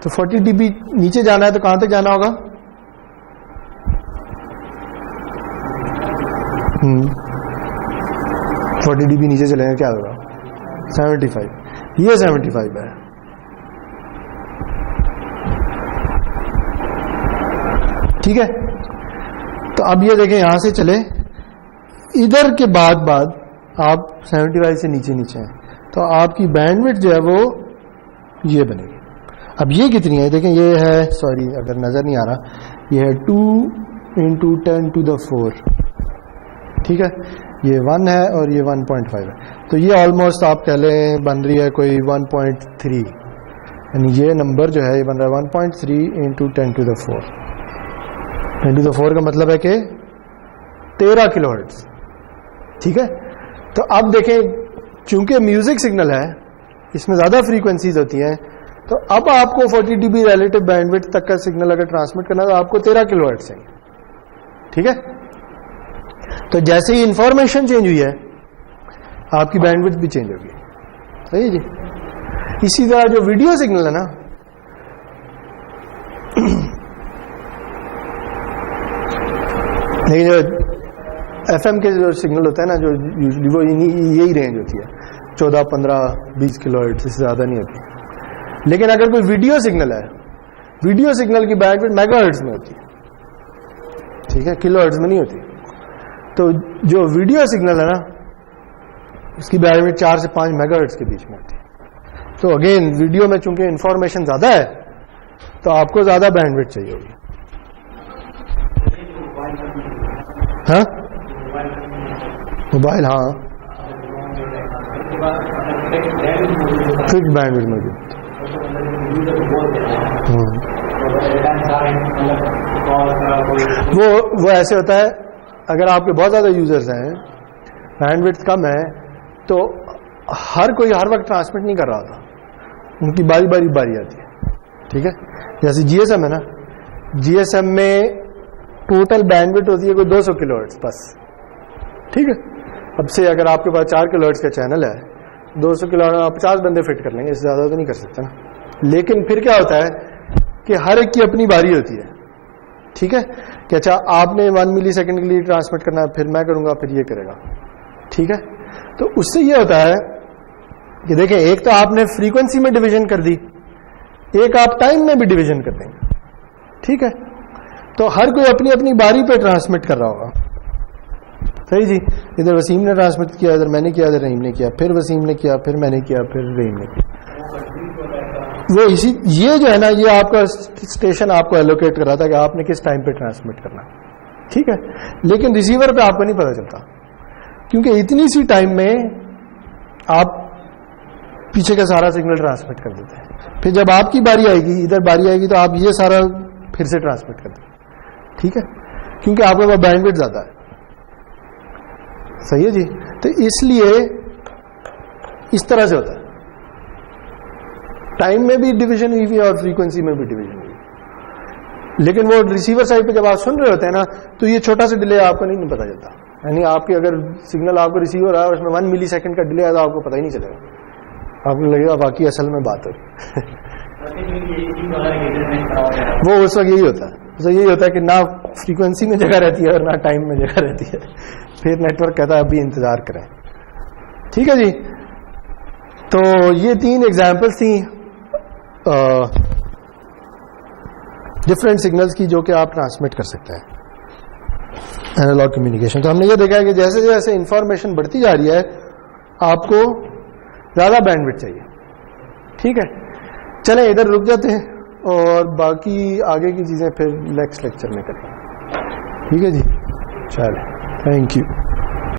تو 40 dB نیچے جانا ہے تو کہاں تک جانا ہوگا, 40 dB نیچے چلیں گے کیا ہوگا 75. یہ 75 ہے. ٹھیک ہے, تو اب یہ دیکھیں یہاں سے چلے ادھر کے بعد آپ 75 سے نیچے نیچے ہیں تو آپ کی بینڈ وڈتھ جو ہے وہ یہ بنے گی. اب یہ کتنی ہے دیکھیں, یہ ہے, سوری اگر نظر نہیں آ رہا, یہ ہے 2 × 10⁴. ٹھیک ہے, یہ 1 ہے اور یہ 1.5 ہے, تو یہ آلموسٹ آپ کہہ لیں بن رہی ہے کوئی 1.3, یعنی یہ نمبر جو ہے یہ بن رہا ہے 1.3 × 10⁴. 10⁴ کا مطلب ہے کہ 13 کلو ہرٹز. ٹھیک ہے, تو اب دیکھیں چونکہ میوزک سگنل ہے اس میں زیادہ فریکوینسیز ہوتی ہیں, تو اب آپ کو 40 dB ریلیٹو بینڈ وڈتھ تک کا سگنل اگر ٹرانسمٹ کرنا ہے تو آپ کو 13 کلو ہرٹز چاہیے. ٹھیک ہے, تو جیسے ہی انفارمیشن چینج ہوئی ہے آپ کی بینڈ وڈتھ بھی چینج ہوگی. صحیح جی. اسی طرح جو ویڈیو سگنل ہے نا, لیکن جو ایف ایم کے جو سگنل ہوتا ہے نا جو یوزلی وہ یہی رینج ہوتی ہے 14, 15, 20 کلو ہرٹز, اس سے زیادہ نہیں ہوتی. لیکن اگر کوئی ویڈیو سگنل ہے, ویڈیو سگنل کی بینڈ وڈتھ میگا ہرٹز میں ہوتی ہے. ٹھیک ہے, کلو ہرٹز میں نہیں ہوتی. تو جو ویڈیو سگنل ہے نا اس کی بینڈ وڈتھ 4 سے 5 میگا ہرٹز کے بیچ میں ہوتی ہے. تو اگین ویڈیو میں چونکہ انفارمیشن زیادہ ہے تو آپ کو زیادہ بینڈ وڈتھ چاہیے ہوگی. ہاں موبائل, ہاں فکس بینڈ وڈتھ موجود. وہ ایسے ہوتا ہے اگر آپ کے بہت زیادہ یوزرز ہیں, بینڈ وڈتھ کم ہے, تو ہر کوئی ہر وقت ٹرانسمٹ نہیں کر رہا ہوتا, ان کی باری باری آتی ہے. ٹھیک ہے, جیسے جی ایس ایم ہے نا, جی ایس ایم میں ٹوٹل بینڈ وڈتھ ہوتی ہے کوئی 200 کلو ہرٹز بس. ٹھیک ہے, اب سے اگر آپ کے پاس 4 کلو ہرٹز کا چینل ہے, 200 کلو ہرٹز آپ 50 بندے فٹ کر لیں گے, اس سے زیادہ تو نہیں کر سکتے نا. لیکن پھر کیا ہوتا ہے کہ ہر ایک کی اپنی باری ہوتی ہے. ٹھیک ہے, کہ اچھا آپ نے 1 ملی سیکنڈ کے لیے ٹرانسمٹ کرنا ہے, پھر میں کروں گا, پھر یہ کرے گا. ٹھیک ہے, تو اس سے یہ ہوتا ہے کہ دیکھیں ایک تو آپ نے فریکوینسی میں ڈویژن کر دی, ایک آپ ٹائم میں بھی ڈویژن کر دیں گے. ٹھیک ہے, تو ہر کوئی اپنی اپنی باری پہ ٹرانسمٹ کر رہا ہوگا. صحیح جی, ادھر وسیم نے ٹرانسمٹ کیا, ادھر میں نے کیا, ادھر رحیم نے کیا, پھر وسیم نے کیا, پھر میں نے کیا, پھر رحیم نے کیا. وہ اسی یہ جو ہے نا یہ آپ کا اسٹیشن آپ کو ایلوکیٹ کر رہا تھا کہ آپ نے کس ٹائم پہ ٹرانسمٹ کرنا. ٹھیک ہے, لیکن ریسیور پہ آپ کو نہیں پتا چلتا کیونکہ اتنی سی ٹائم میں آپ پیچھے کا سارا سگنل ٹرانسمٹ کر دیتے ہیں. پھر جب آپ کی باری آئے گی, ادھر باری آئے گی, تو آپ یہ سارا پھر سے ٹرانسمٹ کر دیں. ٹھیک ہے, کیونکہ آپ کے پاس بینڈ وڈتھ زیادہ ہے. صحیح ہے جی. تو اس لیے اس طرح سے ہوتا ہے, ٹائم میں بھی ڈویژن ہوئی ہوئی ہے اور فریکوینسی میں بھی ڈویژن ہوئی. لیکن وہ ریسیور سائڈ پہ جب آپ سن رہے ہوتے ہیں نا تو یہ چھوٹا سا ڈیلے آپ کو نہیں پتا چلتا. یعنی آپ کی اگر سگنل آپ کو ریسیو ہو رہا ہے اس میں 1 ملی سیکنڈ کا ڈیلے ہے تو آپ کو پتا ہی نہیں چلے گا, آپ کو لگے گا باقی اصل میں بات ہو رہی. وہ اس وقت یہی ہوتا ہے, یہی ہوتا ہے کہ نہ فریکوینسی میں جگہ رہتی ہے اور نہ ٹائم میں جگہ رہتی ہے. پھر نیٹ ورک کہتا ہے ابھی انتظار کریں. ٹھیک ہے جی. تو یہ 3 ایگزامپلس تھیں ڈفرینٹ سگنلس کی جو کہ آپ ٹرانسمٹ کر سکتے ہیں اینالاگ کمیونیکیشن. تو ہم نے یہ دیکھا ہے کہ جیسے جیسے انفارمیشن بڑھتی جا رہی ہے آپ کو زیادہ بینڈ وڈتھ چاہیے. ٹھیک ہے, چلیں ادھر رک جاتے ہیں اور باقی آگے کی چیزیں پھر نیکسٹ لیکچر میں کریں. ٹھیک ہے جی, چلیں, تھینک یو.